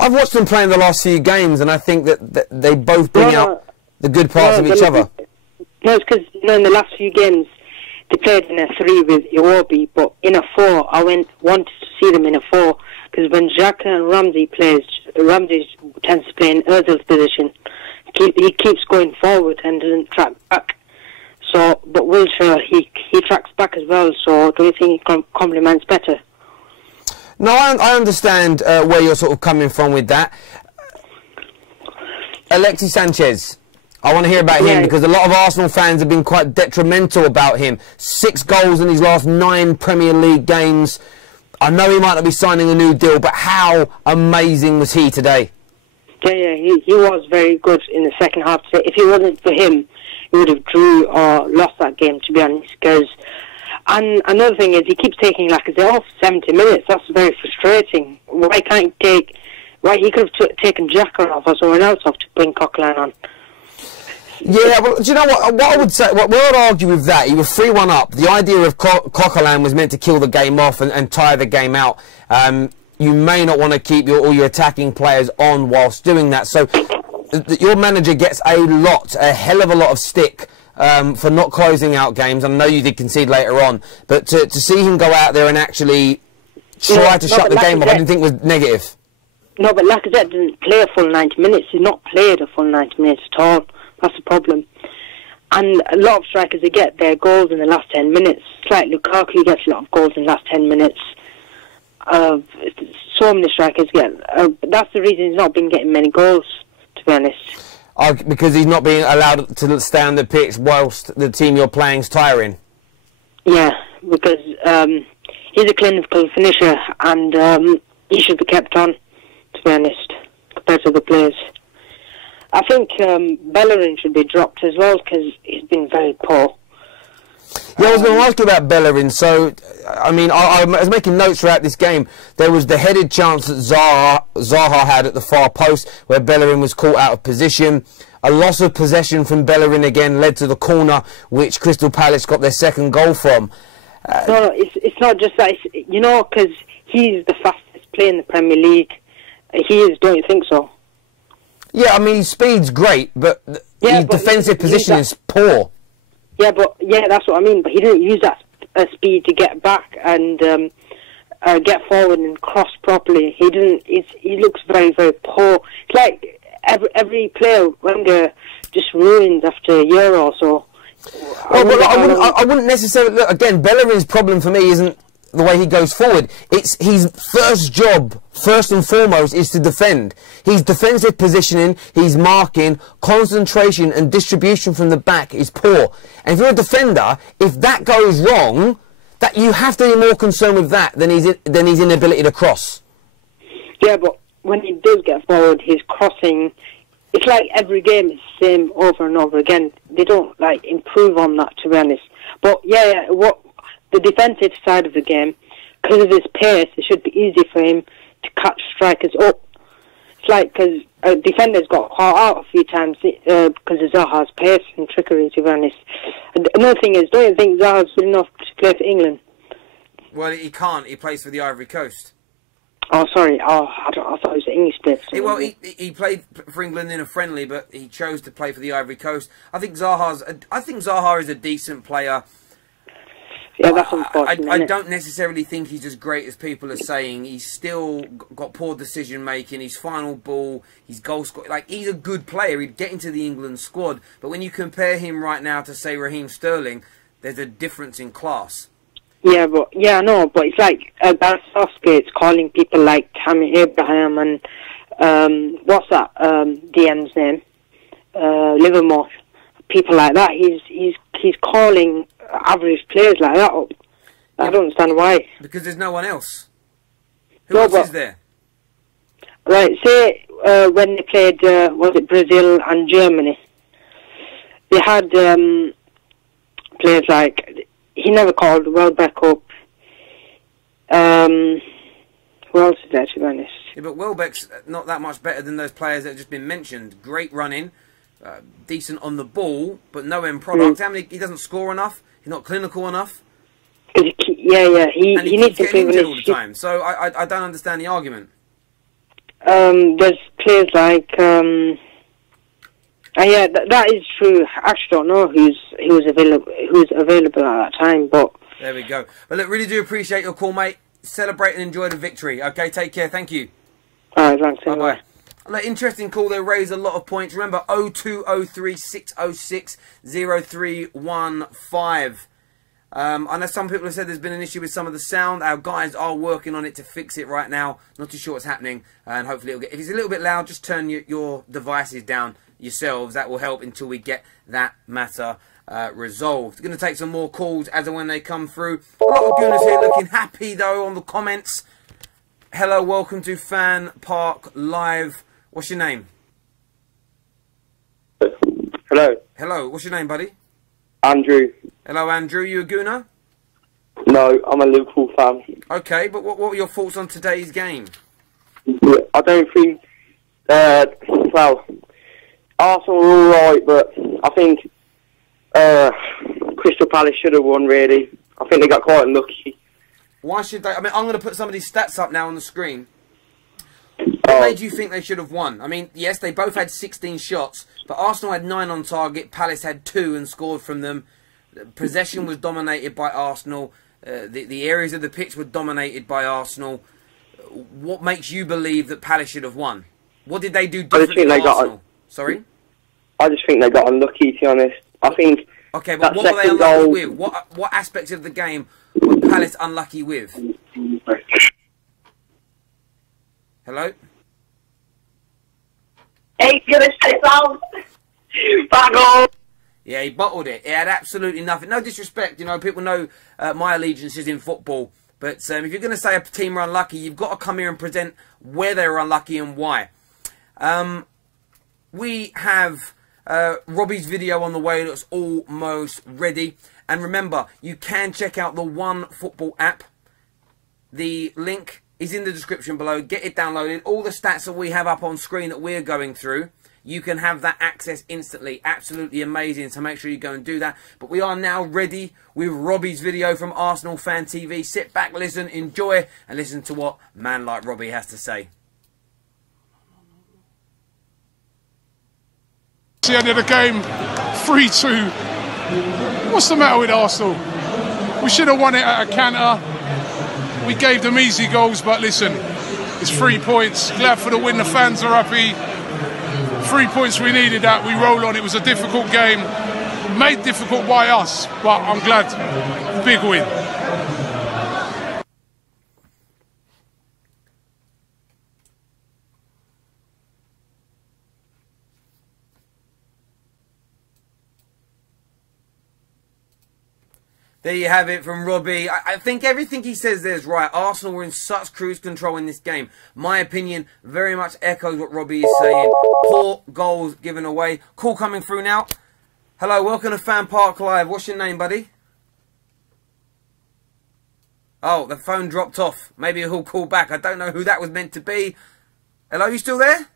I've watched them play in the last few games, and I think that they both bring out the good parts of each other. No, it's because in the last few games they played in a 3 with Robbie, but in a 4 I wanted to see them in a 4 because when Xhaka and Ramsey plays, Ramsey tends to play in Ozil's position. He keeps going forward and doesn't track back. So, but Wilshere he tracks back as well. So, do you think he complements better? No, I understand where you're sort of coming from with that. Alexis Sanchez, I want to hear about him because a lot of Arsenal fans have been quite detrimental about him. 6 goals in his last 9 Premier League games. I know he might not be signing a new deal, but how amazing was he today? Yeah, he was very good in the second half. So if it wasn't for him, he would have drew or lost that game, to be honest. And another thing is, he keeps taking Lacazette off 70 minutes. That's very frustrating. Why can't he take... Why he could have taken Xhaka off or someone else off to bring Coquelin on. Yeah, well, do you know what I would say? What I'd argue with that, he was 3-1 up. The idea of Coquelin was meant to kill the game off and tire the game out. You may not want to keep all your attacking players on whilst doing that. So your manager gets a hell of a lot of stick for not closing out games. I know you did concede later on, but to see him go out there and actually try to shut the game off, I didn't think was negative. No, but Lacazette didn't play a full 90 minutes. He's not played a full 90 minutes at all. That's the problem. And a lot of strikers, they get their goals in the last 10 minutes. It's like Lukaku gets a lot of goals in the last 10 minutes. So many strikers get... that's the reason he's not been getting many goals, to be honest. Because he's not being allowed to stay on the pitch whilst the team you're playing is tiring? Yeah, because he's a clinical finisher and he should be kept on, to be honest, compared to the players. I think Bellerin should be dropped as well because he's been very poor. Yeah, I was going to ask you about Bellerin. So, I mean, I was making notes throughout this game. There was the headed chance that Zaha had at the far post where Bellerin was caught out of position. A loss of possession from Bellerin again led to the corner, which Crystal Palace got their 2nd goal from. No, it's not just that. You know, because he's the fastest player in the Premier League. He is, don't you think so? Yeah, I mean, his speed's great, but his defensive position is poor. Yeah, that's what I mean. But he didn't use that speed to get back and get forward and cross properly. He didn't. He looks very, very poor. It's like every player Wenger just ruins after a year or so. I wouldn't necessarily look again. Bellerin's problem for me isn't the way he goes forward. It's his first job, first and foremost, is to defend. His defensive positioning, his marking, concentration and distribution from the back is poor. And if you're a defender, if that goes wrong, that you have to be more concerned with that than his inability to cross. Yeah, but when he does get forward, his crossing, it's like every game is the same over and over again. They don't like improve on that, to be honest. But what the defensive side of the game, because of his pace, it should be easy for him to catch strikers up. It's like because defenders got caught out a few times because of Zaha's pace and trickery, to be honest. And another thing is, don't you think Zaha's good enough to play for England? Well, he can't. He plays for the Ivory Coast. Oh, sorry. Oh, I thought it was the English player. Well, he played for England in a friendly, but he chose to play for the Ivory Coast. I think Zaha is a decent player. Yeah, that's unfortunate. I don't necessarily think he's as great as people are saying. He's still got poor decision making. His final ball, his goal score, like he's a good player. He'd get into the England squad, but when you compare him right now to say Raheem Sterling, there's a difference in class. Yeah, but it's like Gareth Southgate's calling people like Tammy Abraham and what's that DM's name, Livermore, people like that. He's calling average players like that up. I don't understand why. Because there's no one else. Who else is there? Right, say when they played, was it Brazil and Germany? They had players like, he never called Welbeck up. Who else is there, to be honest? Yeah, but Welbeck's not that much better than those players that have just been mentioned. Great running, decent on the ball, but no end product. How many? He doesn't score enough. He's not clinical enough. He needs to play injured all the time. So I don't understand the argument. There's players like, yeah, that is true. I actually don't know who's available at that time, but there we go. But look, really do appreciate your call, mate. Celebrate and enjoy the victory. Okay, take care. Thank you. All right, thanks. Bye bye. Look, interesting call. They raised a lot of points. Remember, 0203 606 0315. I know some people have said there's been an issue with some of the sound. Our guys are working on it to fix it right now. Not too sure what's happening, and hopefully it'll get. If it's a little bit loud, just turn your devices down yourselves. That will help until we get that matter resolved. Going to take some more calls as and when they come through. A lot of gooners here looking happy though on the comments. Hello, welcome to FanPark Live. What's your name? Hello. Hello, what's your name, buddy? Andrew. Hello, Andrew. You a gooner? No, I'm a Liverpool fan. Okay, but what were your thoughts on today's game? I don't think, well, Arsenal were alright, but I think Crystal Palace should have won, really. I think they got quite unlucky. Why should they? I mean, I'm going to put some of these stats up now on the screen. What made you think they should have won? I mean, yes, they both had 16 shots, but Arsenal had 9 on target. Palace had 2 and scored from them. Possession was dominated by Arsenal. The areas of the pitch were dominated by Arsenal. What makes you believe that Palace should have won? What did they do differently than Arsenal? Sorry? I just think they got unlucky, to be honest. I think... Okay, but what were they unlucky with? What aspects of the game were Palace unlucky with? Hello? He's gonna step out. Back on. Yeah, he bottled it. It had absolutely nothing. No disrespect, you know, people know my allegiances in football. But if you're going to say a team are unlucky, you've got to come here and present where they were unlucky and why. We have Robbie's video on the way that's almost ready. And remember, you can check out the One Football app. The link is in the description below. Get it downloaded. All the stats that we have up on screen that we're going through, you can have that access instantly. Absolutely amazing. So make sure you go and do that. But we are now ready with Robbie's video from Arsenal Fan TV. Sit back, listen, enjoy, and listen to what a man like Robbie has to say. The end of the game, 3-2. What's the matter with Arsenal? We should have won it at a canter. We gave them easy goals, but listen, it's 3 points. Glad for the win, the fans are happy. 3 points, we needed that. We roll on. It was a difficult game, made difficult by us, but I'm glad. Big win. There you have it from Robbie. I think everything he says there is right. Arsenal were in such cruise control in this game. My opinion very much echoes what Robbie is saying. Poor goals given away. Call coming through now. Hello, welcome to FanPark Live. What's your name, buddy? Oh, the phone dropped off. Maybe he'll call back. I don't know who that was meant to be. Hello, you still there?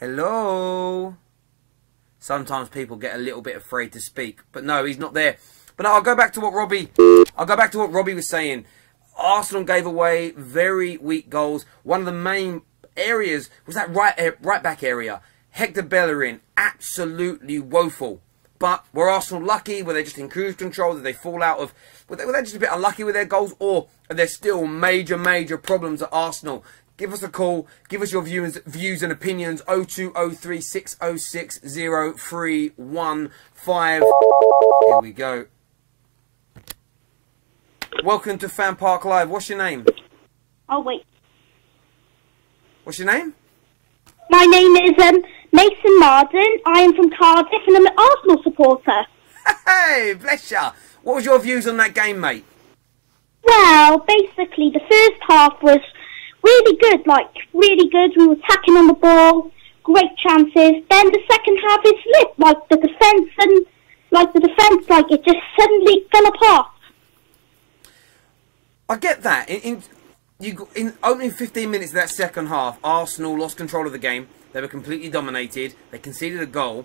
Hello? Sometimes people get a little bit afraid to speak. But no, he's not there. But no, I'll go back to what Robbie was saying. Arsenal gave away very weak goals. One of the main areas was that right back area. Hector Bellerin, absolutely woeful. But were Arsenal lucky? Were they just in cruise control? Did they fall out of... Were they just a bit unlucky with their goals? Or are there still major problems at Arsenal? Give us a call. Give us your views and opinions. 0203 606 0315. Here we go. Welcome to FanPark Live. What's your name? Oh, wait. What's your name? My name is Mason Marden. I am from Cardiff and I'm an Arsenal supporter. Hey, bless ya. What was your views on that game, mate? Well, basically, the first half was really good, really good. We were attacking on the ball, great chances. Then the second half is slipped, the defence, it just suddenly fell apart. I get that. In opening 15 minutes of that second half, Arsenal lost control of the game. They were completely dominated. They conceded a goal.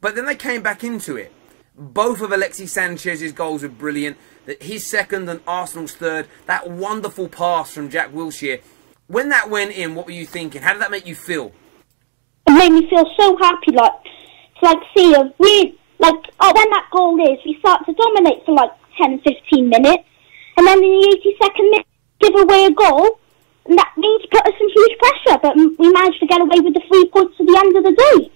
But then they came back into it. Both of Alexis Sanchez's goals were brilliant. His second and Arsenal's third. That wonderful pass from Jack Wilshere. when that went in, what were you thinking? How did that make you feel? It made me feel so happy, like, to, like, see a really, like, oh, when that goal is, we start to dominate for, like, 10, 15 minutes, and then in the 82nd minute, give away a goal, and that means put us in huge pressure, but we managed to get away with the 3 points at the end of the day.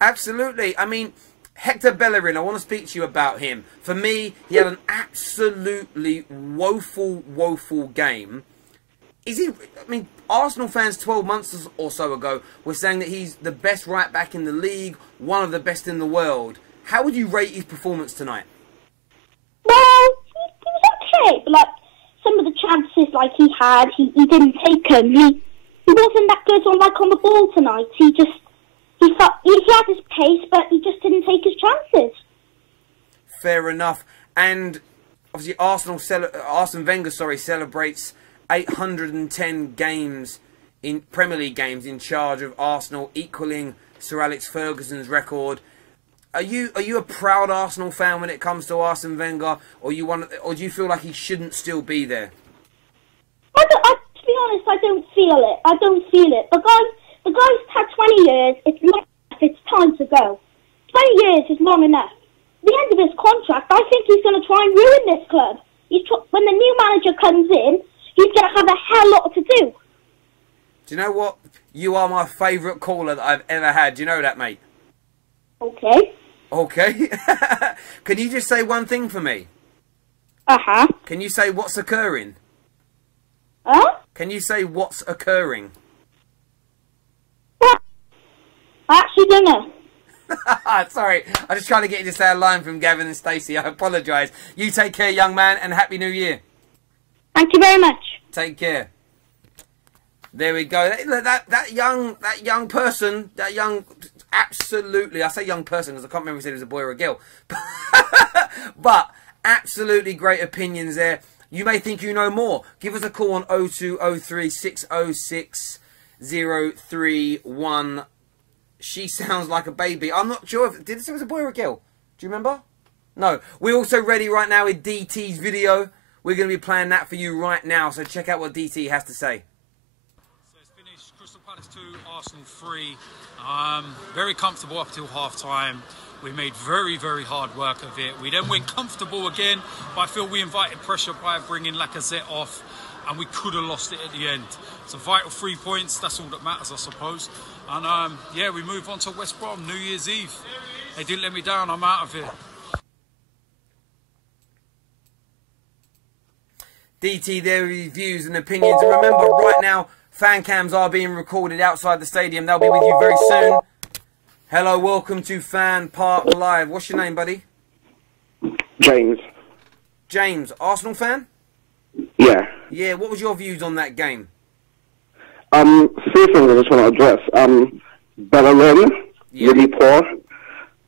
Absolutely. I mean, Hector Bellerin, I want to speak to you about him. For me, he had an absolutely woeful game. Is he? I mean, Arsenal fans 12 months or so ago were saying that he's the best right back in the league, one of the best in the world. How would you rate his performance tonight? Well, he was okay, but like some of the chances like he had, he didn't take them. He wasn't that good on the ball tonight. He had his pace, but he just didn't take his chances. Fair enough. And obviously, Arsene Wenger, celebrates 810 games in Premier League games in charge of Arsenal, equaling Sir Alex Ferguson's record. Are you a proud Arsenal fan when it comes to Arsene Wenger, or do you feel like he shouldn't still be there? To be honest, I don't feel it. The guy's had 20 years. It's long enough. It's time to go. 20 years is long enough. At the end of his contract, I think he's going to try and ruin this club. When the new manager comes in, he's going to have a hell lot to do. Do you know what? You are my favourite caller that I've ever had. Do you know that, mate? Okay. Okay. Can you just say one thing for me? Uh-huh. Can you say what's occurring? Huh? Can you say what's occurring? What? I actually don't know. Sorry, I'm just trying to get you to say a line from Gavin and Stacey. I apologise. You take care, young man, and Happy New Year. Thank you very much. Take care. There we go. That young person, absolutely. I say young person because I can't remember if he said it was a boy or a girl. But absolutely great opinions there. You may think you know more. Give us a call on 0203 606 031. She sounds like a baby. I'm not sure if... Did it say it was a boy or a girl? Do you remember? No. We're also ready right now with DT's video. We're going to be playing that for you right now. So check out what DT has to say. So it's finished. Crystal Palace 2, Arsenal 3. Very comfortable up till half-time. We made very, very hard work of it. We then went comfortable again, but I feel we invited pressure by bringing Lacazette off, and we could have lost it at the end. It's a vital 3 points. That's all that matters, I suppose. And yeah, we move on to West Brom, New Year's Eve. They didn't let me down. I'm out of here. DT, their reviews and opinions. And remember, right now, fan cams are being recorded outside the stadium. They'll be with you very soon. Hello, welcome to FanPark Live. What's your name, buddy? James. James, Arsenal fan? Yeah. Yeah, what was your views on that game? Three things I just want to address. Bellerin, really poor.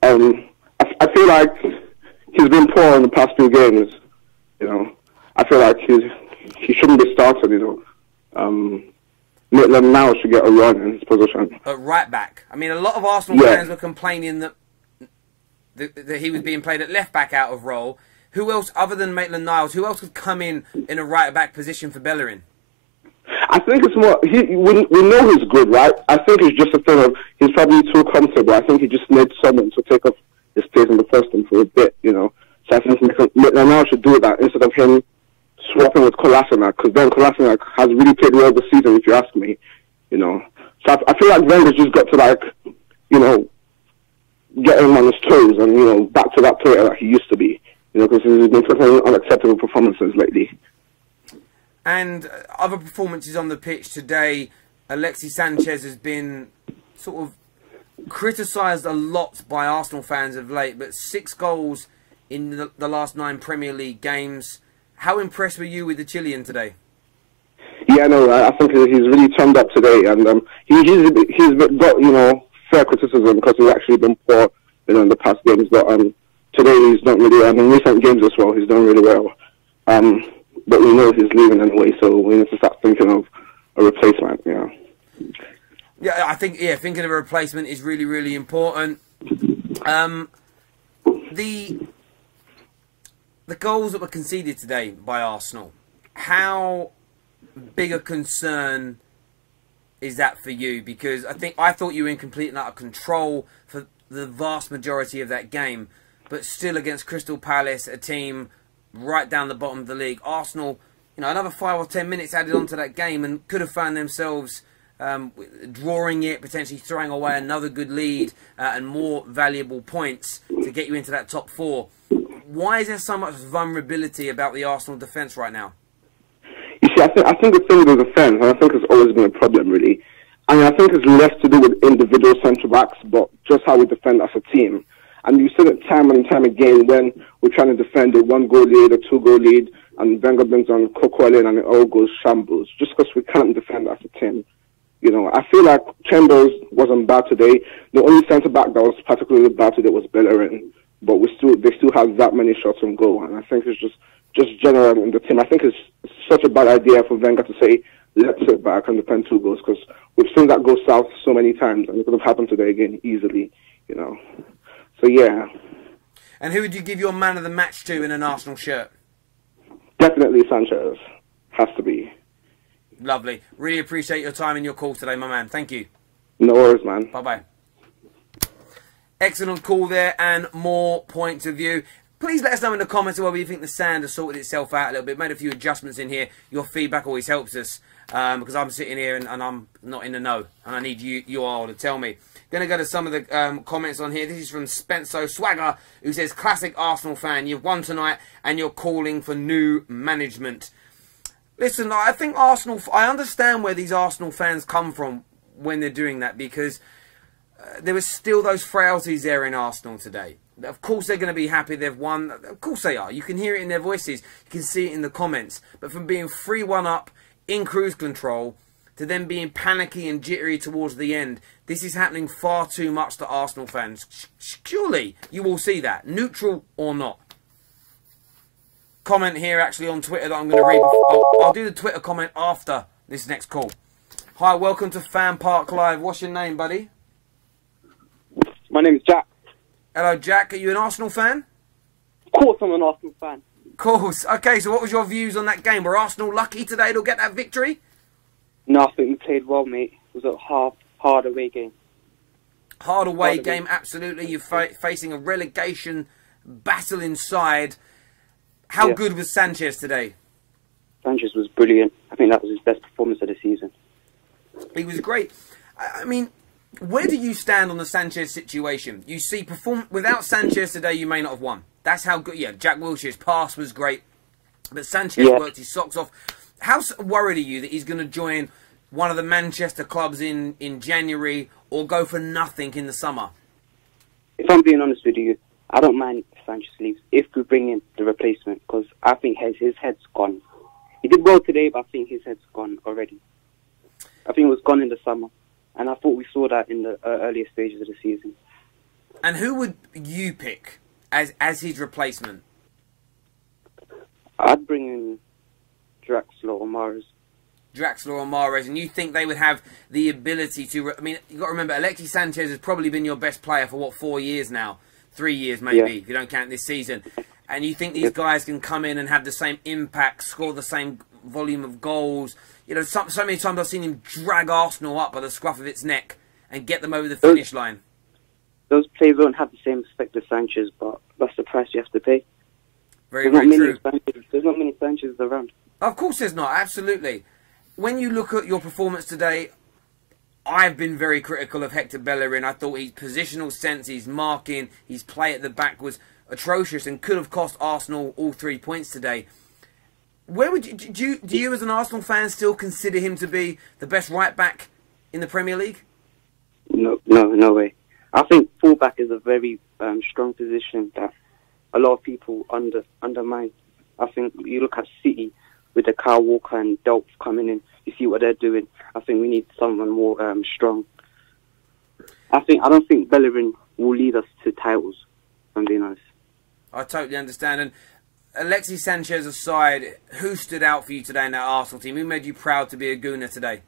I feel like he's been poor in the past few games. You know, I feel like he shouldn't be started. You know, Maitland now should get a run in his position. At right back. I mean, a lot of Arsenal fans were complaining that he was being played at left back out of role. Who else, other than Maitland-Niles, who else could come in a right back position for Bellerin? I think it's more, we know he's good, right? I think it's just a thing of, he's probably too comfortable. I think he just needs someone to take up his place in the first team for a bit, you know. So I think Maitland-Niles should do that instead of him swapping with Kolasinac, because then Kolasinac has really played well this season, if you ask me, you know. So I feel like Wenger's just got to, like, you know, get him on his toes and, you know, back to that player that he used to be, you know, because he's been putting unacceptable performances lately. And other performances on the pitch today, Alexis Sanchez has been sort of criticised a lot by Arsenal fans of late, but 6 goals in the last 9 Premier League games. How impressed were you with the Chilean today? Yeah, no, I think he's really turned up today, and he's got, you know, fair criticism because he's actually been poor, you know, in the past games. But today he's done really well, and in recent games as well, he's done really well. But we know he's leaving anyway, so we need to start thinking of a replacement. Yeah. Yeah, I think thinking of a replacement is really, really important. The goals that were conceded today by Arsenal, how bigger concern is that for you? Because I thought you were in complete and utter control for the vast majority of that game, but still against Crystal Palace, a team right down the bottom of the league. Arsenal, you know, another 5 or 10 minutes added on to that game and could have found themselves drawing it, potentially throwing away another good lead and more valuable points to get you into that top 4. Why is there so much vulnerability about the Arsenal defence right now? You see, I think the thing with the defence, and I think it's always been a problem, really. I mean, I think it's less to do with individual centre-backs, but just how we defend as a team. And you see it time and time again when we're trying to defend a 1-goal lead, a 2-goal lead, and Wenger brings on Coco in and it all goes shambles, just because we can't defend as a team. You know, I feel like Chambers wasn't bad today. The only centre-back that was particularly bad today was Bellerin. But they still have that many shots on goal. And I think it's just general in the team. I think it's such a bad idea for Wenger to say, let's sit back and defend 2 goals, because we've seen that go south so many times, and it could have happened today again easily, you know. So, yeah. And who would you give your man of the match to in an Arsenal shirt? Definitely Sanchez. Has to be. Lovely. Really appreciate your time and your call today, my man. Thank you. No worries, man. Bye-bye. Excellent call there and more points of view. Please let us know in the comments whether you think the sound has sorted itself out a little bit. Made a few adjustments in here. Your feedback always helps us because I'm sitting here and I'm not in the know. And I need you all to tell me. Going to go to some of the comments on here. This is from Spencer Swagger, who says, classic Arsenal fan. You've won tonight and you're calling for new management. Listen, I think I understand where these Arsenal fans come from when they're doing that, because there was still those frailties there in Arsenal today. Of course they're going to be happy they've won. Of course they are. You can hear it in their voices. You can see it in the comments. But from being 3-1 up in cruise control to then being panicky and jittery towards the end, this is happening far too much to Arsenal fans. Surely you will see that, neutral or not. Comment here actually on Twitter that I'm going to read. I'll do the Twitter comment after this next call. Hi, welcome to FanPark Live. What's your name, buddy? My name is Jack. Hello, Jack. Are you an Arsenal fan? Of course I'm an Arsenal fan. Of course. Okay, so what was your views on that game? Were Arsenal lucky today to get that victory? No, I think we played well, mate. It was a hard away game. Hard away game, absolutely. You're facing a relegation battle inside. How good was Sanchez today? Sanchez was brilliant. I think that was his best performance of the season. He was great. I mean, where do you stand on the Sanchez situation? You see, without Sanchez today, you may not have won. That's how good. Yeah, Jack Wilshere's pass was great, but Sanchez worked his socks off. How worried are you that he's going to join one of the Manchester clubs in January or go for nothing in the summer? If I'm being honest with you, I don't mind if Sanchez leaves if we bring in the replacement, because I think his head's gone. He did well today, but I think his head's gone already. I think it was gone in the summer, and I thought we saw that in the earlier stages of the season. And who would you pick as his replacement? I'd bring in Draxler or Mahrez. Draxler or Mahrez, and you think they would have the ability to... I mean, you've got to remember, Alexis Sanchez has probably been your best player for, what, 4 years now? 3 years, maybe, if you don't count this season. And you think these guys can come in and have the same impact, score the same volume of goals? You know, so many times I've seen him drag Arsenal up by the scruff of its neck and get them over the finish line. Those players don't have the same effect as Sanchez, but that's the price you have to pay. Very true. There's not many Sanchez's around. Of course there's not, absolutely. When you look at your performance today, I've been very critical of Hector Bellerin. I thought his positional sense, his marking, his play at the back was atrocious and could have cost Arsenal all 3 points today. Where would do you as an Arsenal fan still consider him to be the best right back in the Premier League? No way. I think fullback is a very strong position that a lot of people undermine. I think you look at City with the Kyle Walker and Delp coming in, you see what they're doing. I think we need someone more strong. I don't think Bellerin will lead us to titles, if I'm being honest. I totally understand. And Alexis Sanchez aside, who stood out for you today in that Arsenal team? Who made you proud to be a Gooner today?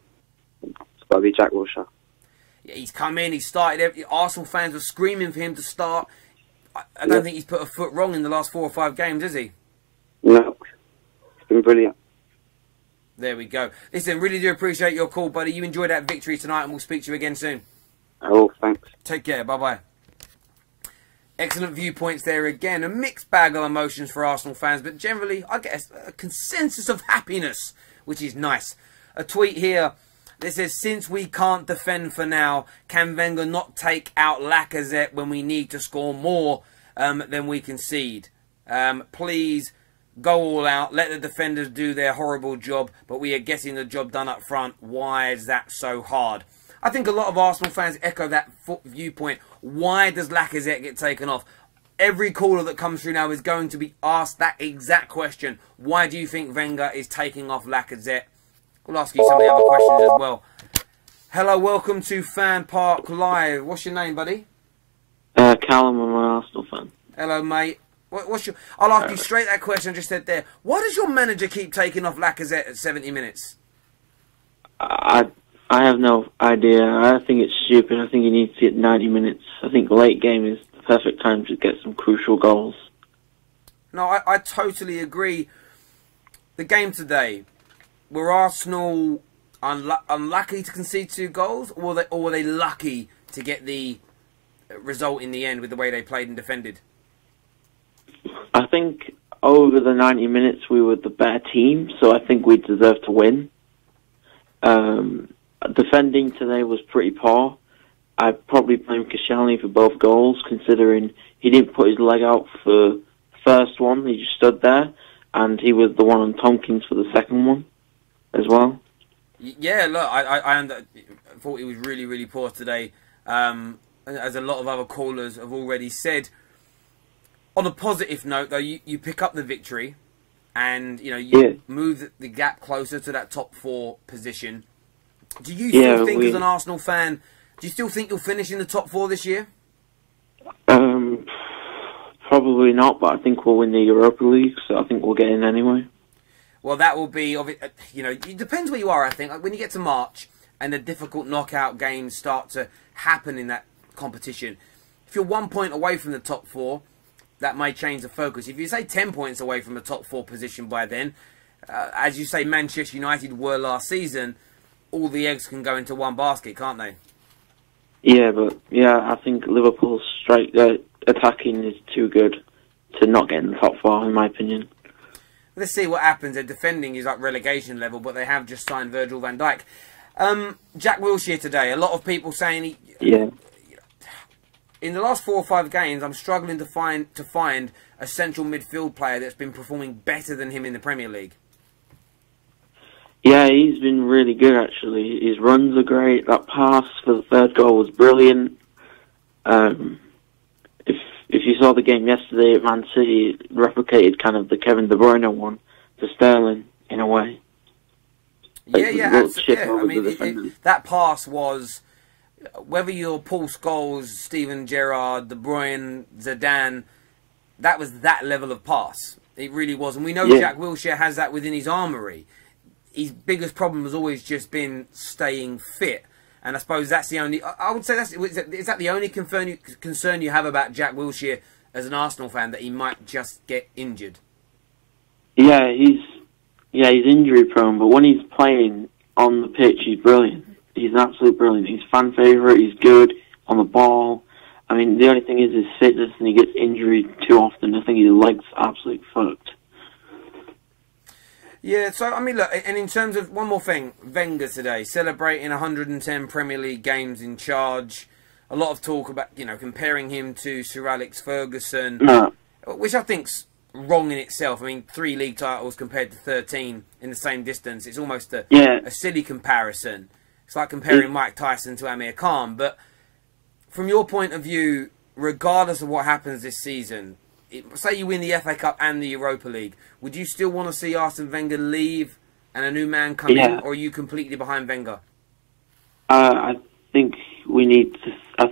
It's got to be Jack Wilshere. Yeah, he's come in, he started. Arsenal fans were screaming for him to start. I don't think he's put a foot wrong in the last 4 or 5 games, has he? No. It's been brilliant. There we go. Listen, really do appreciate your call, buddy. You enjoy that victory tonight, and we'll speak to you again soon. Oh, thanks. Take care. Bye-bye. Excellent viewpoints there again. A mixed bag of emotions for Arsenal fans, but generally, I get a consensus of happiness, which is nice. A tweet here that says, since we can't defend for now, can Wenger not take out Lacazette when we need to score more than we concede? Please go all out. Let the defenders do their horrible job, but we are getting the job done up front. Why is that so hard? I think a lot of Arsenal fans echo that viewpoint. Why does Lacazette get taken off? Every caller that comes through now is going to be asked that exact question. Why do you think Wenger is taking off Lacazette? We'll ask you some of the other questions as well. Hello, welcome to FanPark Live. What's your name, buddy? Callum, I'm an Arsenal fan. Hello, mate. What's your? I'll ask you straight that question I just said there. Why does your manager keep taking off Lacazette at 70 minutes? I have no idea. I think it's stupid. I think he needs to get 90 minutes. I think late game is the perfect time to get some crucial goals. No, I totally agree. The game today, were Arsenal unlucky to concede 2 goals, or were they lucky to get the result in the end with the way they played and defended? I think over the 90 minutes we were the better team, so I think we deserved to win. Defending today was pretty poor. I'd probably blame Koscielny for both goals, considering he didn't put his leg out for the first one. He just stood there, and he was the one on Tompkins for the second one as well. Yeah, look, I thought he was really, really poor today. As a lot of other callers have already said. On a positive note, though, you pick up the victory, and you move the gap closer to that top 4 position. Do you still think, as an Arsenal fan, do you still think you'll finish in the top 4 this year? Probably not, but I think we'll win the Europa League, so I think we'll get in anyway. Well, that will be, it depends where you are, I think. Like when you get to March and the difficult knockout games start to happen in that competition, if you're 1 point away from the top 4, that may change the focus. If you say 10 points away from the top 4 position by then, as you say Manchester United were last season, all the eggs can go into one basket, can't they? Yeah, but I think Liverpool's attacking is too good to not get in the top 4, in my opinion. Let's see what happens. Their defending is like relegation level, but they have just signed Virgil van Dijk. Jack Wilshere today. A lot of people saying in the last 4 or 5 games, I'm struggling to find a central midfield player that's been performing better than him in the Premier League. Yeah, he's been really good, actually. His runs are great. That pass for the 3rd goal was brilliant. If you saw the game yesterday at Man City, it replicated kind of the Kevin De Bruyne one to Sterling, in a way. That pass was, whether you're Paul Scholes, Steven Gerrard, De Bruyne, Zidane, that was that level of pass. It really was. And we know Jack Wilshere has that within his armoury. His biggest problem has always just been staying fit. And I suppose that's the only... I would say is that the only concern you have about Jack Wilshere as an Arsenal fan, that he might just get injured? Yeah, he's injury prone, but when he's playing on the pitch, he's brilliant. He's absolutely brilliant. He's fan favourite. He's good on the ball. I mean, the only thing is his fitness, and he gets injured too often. I think his leg's absolutely fucked. Yeah, so, I mean, look, and in terms of, one more thing, Wenger today, celebrating 110 Premier League games in charge. A lot of talk about, comparing him to Sir Alex Ferguson, which I think's wrong in itself. I mean, 3 league titles compared to 13 in the same distance. It's almost a silly comparison. It's like comparing Mike Tyson to Amir Khan. But from your point of view, regardless of what happens this season, say you win the FA Cup and the Europa League, would you still want to see Arsene Wenger leave and a new man come in, or are you completely behind Wenger? I think we need a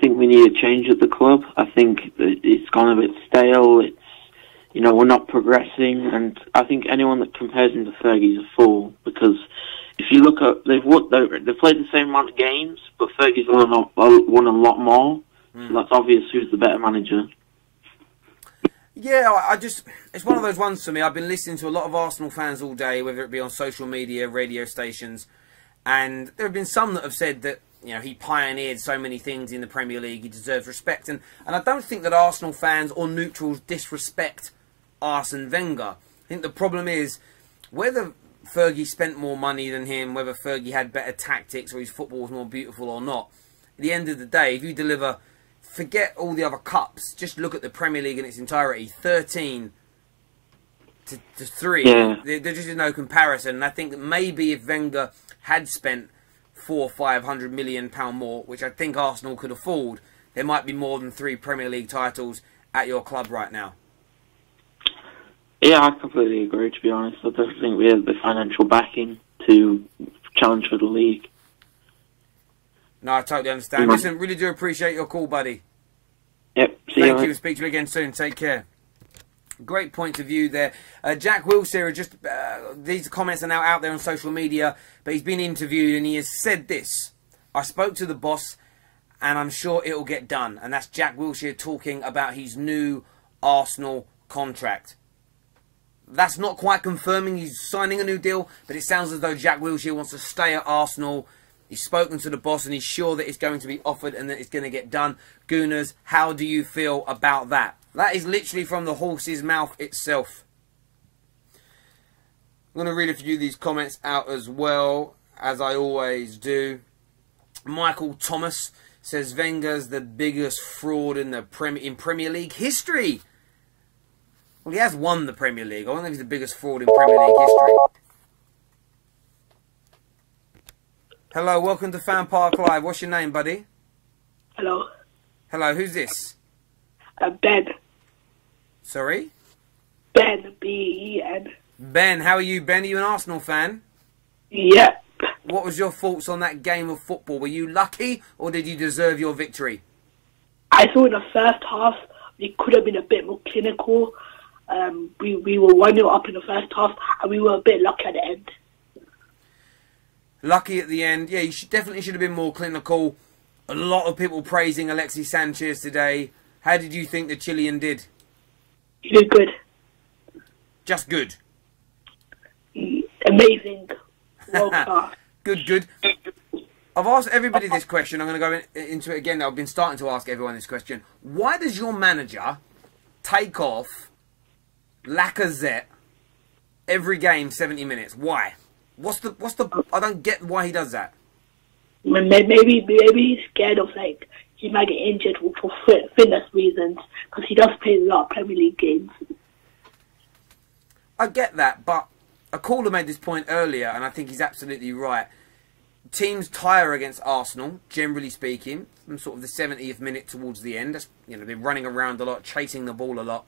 change at the club. I think it's gone a bit stale. It's we're not progressing, and I think anyone that compares him to Fergie is a fool, because if you look at they've played the same amount of games, but Fergie's won a lot more. So that's obvious who's the better manager. Yeah, it's one of those ones for me. I've been listening to a lot of Arsenal fans all day, whether it be on social media, radio stations, and there have been some that have said that, you know, he pioneered so many things in the Premier League, he deserves respect. And I don't think that Arsenal fans or neutrals disrespect Arsene Wenger. I think the problem is whether Fergie spent more money than him, whether Fergie had better tactics or his football was more beautiful or not. At the end of the day, if you deliver, forget all the other cups, just look at the Premier League in its entirety, 13 to 3. Yeah. There just is no comparison. And I think that maybe if Wenger had spent £400 or £500 million more, which I think Arsenal could afford, there might be more than 3 Premier League titles at your club right now. Yeah, I completely agree, to be honest. I don't think we have the financial backing to challenge for the league. No, I totally understand. Listen, really do appreciate your call, buddy. Yep, Thank you. Speak to you again soon. Take care. Great point of view there. Jack Wilshere, just these comments are now out there on social media, but he's been interviewed and he has said this: I spoke to the boss and I'm sure it'll get done. And that's Jack Wilshere talking about his new Arsenal contract. That's not quite confirming he's signing a new deal, but it sounds as though Jack Wilshere wants to stay at Arsenal. He's spoken to the boss and he's sure that it's going to be offered and that it's going to get done. Gooners, how do you feel about that? That is literally from the horse's mouth itself. I'm going to read a few of these comments out as well, as I always do. Michael Thomas says Wenger's the biggest fraud in Premier League history. Well, he has won the Premier League. I don't think he's the biggest fraud in Premier League history. Hello, welcome to FanPark Live. What's your name, buddy? Hello. Hello, who's this? Ben. Sorry? Ben, B-E-N. Ben, how are you, Ben? Are you an Arsenal fan? Yeah. What was your thoughts on that game of football? Were you lucky or did you deserve your victory? I thought in the first half we could have been a bit more clinical. We were 1-0 up in the first half and we were a bit lucky at the end. Lucky at the end. Yeah, you definitely should have been more clinical. A lot of people praising Alexis Sanchez today. How did you think the Chilean did? He did good. Just good? Amazing. World class. Good. I've asked everybody this question. I'm going to go into it again. I've been starting to ask everyone this question. Why does your manager take off Lacazette every game 70 minutes? Why? What's the I don't get why he does that. Maybe he's scared of, like, he might get injured for fitness reasons, because he does play a lot of Premier League games. I get that, but a caller made this point earlier, and I think he's absolutely right. Teams tire against Arsenal, generally speaking, from sort of the 70th minute towards the end. That's, you know, they're running around a lot, chasing the ball a lot.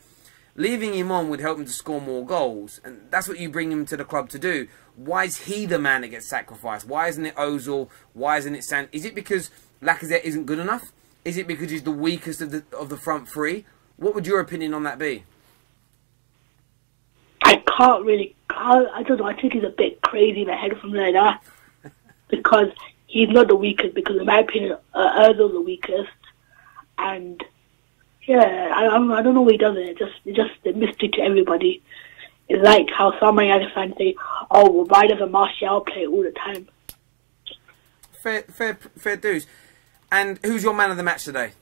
Leaving him on would help him to score more goals, and that's what you bring him to the club to do. Why is he the man that gets sacrificed? Why isn't it Ozil? Why isn't it Sanchez? Is it because Lacazette isn't good enough? Is it because he's the weakest of the front three? What would your opinion on that be? I don't know, I think he's a bit crazy in the head from like that. Because he's not the weakest, because in my opinion, Ozil's the weakest. And yeah, I don't know what he does it. It's just a mystery to everybody. It's like how some United fans say, oh, well, why doesn't Martial play all the time? Fair dues. And who's your man of the match today?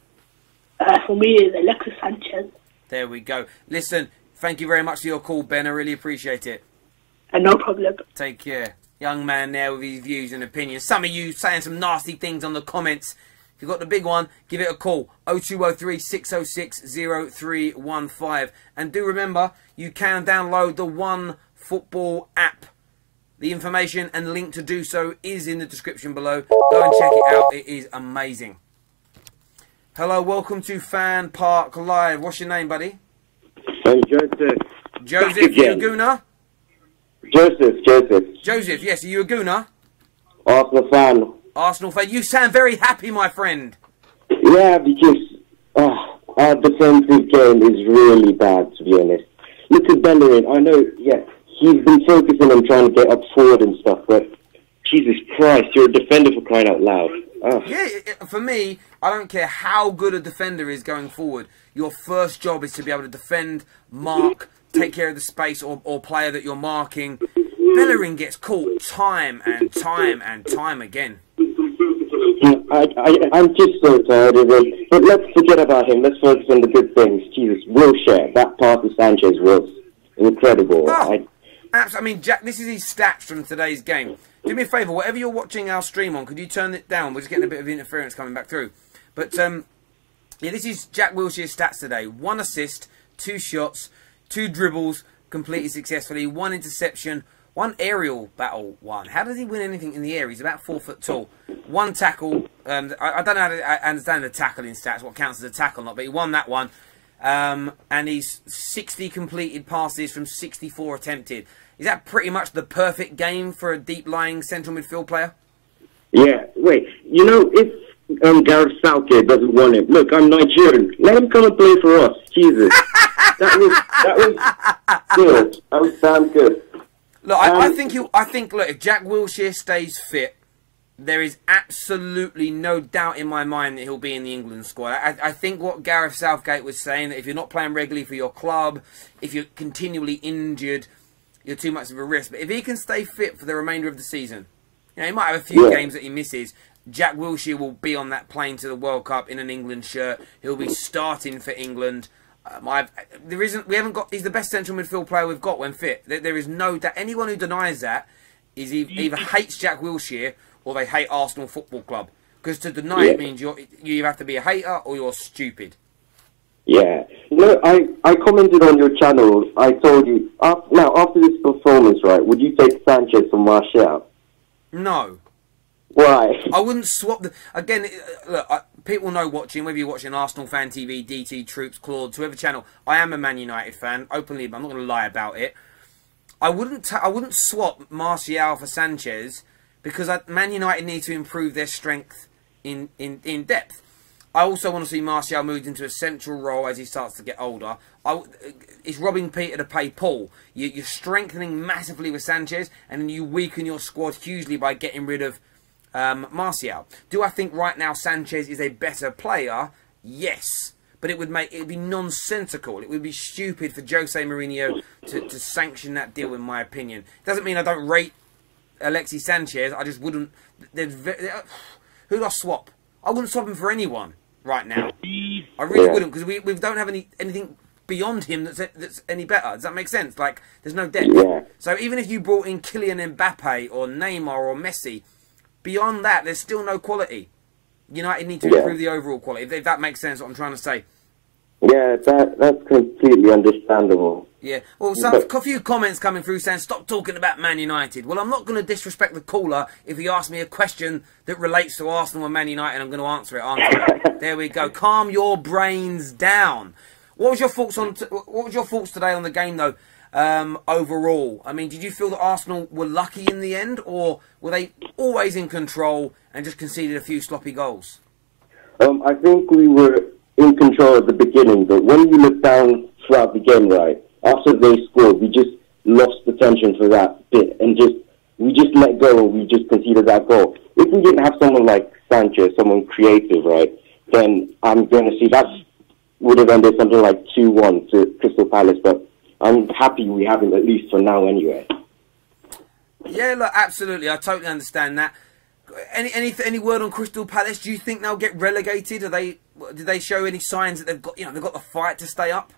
For me, it's Alexis Sanchez. There we go. Listen, thank you very much for your call, Ben. I really appreciate it. No problem. Take care. Young man there with his views and opinions. Some of you saying some nasty things on the comments. If you've got the big one, give it a call. 0203 606 0315. And do remember, you can download the One Football app. The information and link to do so is in the description below. Go and check it out. It is amazing. Hello, welcome to FanPark Live. What's your name, buddy? I'm Joseph. Joseph, you a gooner? Joseph, yes, are you a gooner? Arsenal fan. Arsenal fan. You sound very happy, my friend. Yeah, because our defensive game is really bad, to be honest. Look at Bellerin. I know, yeah, he's been focusing on trying to get up forward and stuff, but Jesus Christ, you're a defender for crying out loud. Yeah, for me, I don't care how good a defender is going forward. Your first job is to be able to defend, mark, take care of the space or player that you're marking. Bellerin gets caught time and time and time again. I'm just so tired of it. But let's forget about him. Let's focus on the good things. Jesus, Wilshere, that pass to Sanchez was incredible. Oh, I mean, Jack, this is his stats from today's game. Do me a favour, whatever you're watching our stream on, could you turn it down? We're just getting a bit of interference coming back through. But, yeah, this is Jack Wilshere's stats today. 1 assist, 2 shots, 2 dribbles completed successfully, 1 interception, 1 aerial battle won. How does he win anything in the air? He's about 4 foot tall. 1 tackle. I don't know how to understand the tackling stats, what counts as a tackle or not, but he won that one. And he's 60 completed passes from 64 attempted. Is that pretty much the perfect game for a deep-lying central midfield player? Yeah, wait. You know, if Gareth Southgate doesn't want him, look, I'm Nigerian. Let him come and play for us. Jesus. that was good. That was damn good. Look, I think, look, if Jack Wilshere stays fit, there is absolutely no doubt in my mind that he'll be in the England squad. I think what Gareth Southgate was saying, that if you're not playing regularly for your club, if you're continually injured, you're too much of a risk. But if he can stay fit for the remainder of the season, you know, he might have a few games that he misses. Jack Wilshere will be on that plane to the World Cup in an England shirt. He'll be starting for England. We haven't got. He's the best central midfield player we've got when fit. There is no doubt. Anyone who denies that is either hates Jack Wilshere or they hate Arsenal Football Club. Because to deny it means you either have to be a hater or you're stupid. Yeah. No, I commented on your channel. I told you, now, after this performance, right, would you take Sanchez for Martial? No. Why? I wouldn't swap the... Again, look, people know watching, whether you're watching Arsenal Fan TV, DT, Troops, Claude, whoever channel. I am a Man United fan, openly, but I'm not going to lie about it. I wouldn't swap Martial for Sanchez because Man United need to improve their strength in depth. I also want to see Martial moved into a central role as he starts to get older. It's robbing Peter to pay Paul. You're strengthening massively with Sanchez, and then you weaken your squad hugely by getting rid of Martial. Do I think right now Sanchez is a better player? Yes. But it would be nonsensical. It would be stupid for Jose Mourinho to sanction that deal, in my opinion. Doesn't mean I don't rate Alexis Sanchez. I just wouldn't... Who'd I swap? I wouldn't swap him for anyone right now. I really wouldn't, because we don't have anything beyond him that's any better. Does that make sense? Like, there's no depth. Yeah. So even if you brought in Kylian Mbappe or Neymar or Messi, beyond that, there's still no quality. United need to improve the overall quality, if that makes sense, what I'm trying to say. Yeah, that's completely understandable. Yeah. Well, a few comments coming through saying, stop talking about Man United. Well, I'm not going to disrespect the caller if he asks me a question that relates to Arsenal and Man United. I'm going to answer it, aren't I? There we go. Calm your brains down. What was your thoughts today on the game, though, overall? I mean, did you feel that Arsenal were lucky in the end, or were they always in control and just conceded a few sloppy goals? I think we were in control at the beginning, but when you look down throughout the game, right, after they scored, we just lost the tension for that bit, and we just let go, and we just conceded that goal. If we didn't have someone like Sanchez, someone creative, right, then I'm going to see that would have ended something like 2-1 to Crystal Palace, but I'm happy we have him, at least for now anyway. Yeah, look, absolutely, I totally understand that. Any word on Crystal Palace? Do you think they'll get relegated? Did they show any signs that they've got the fight to stay up?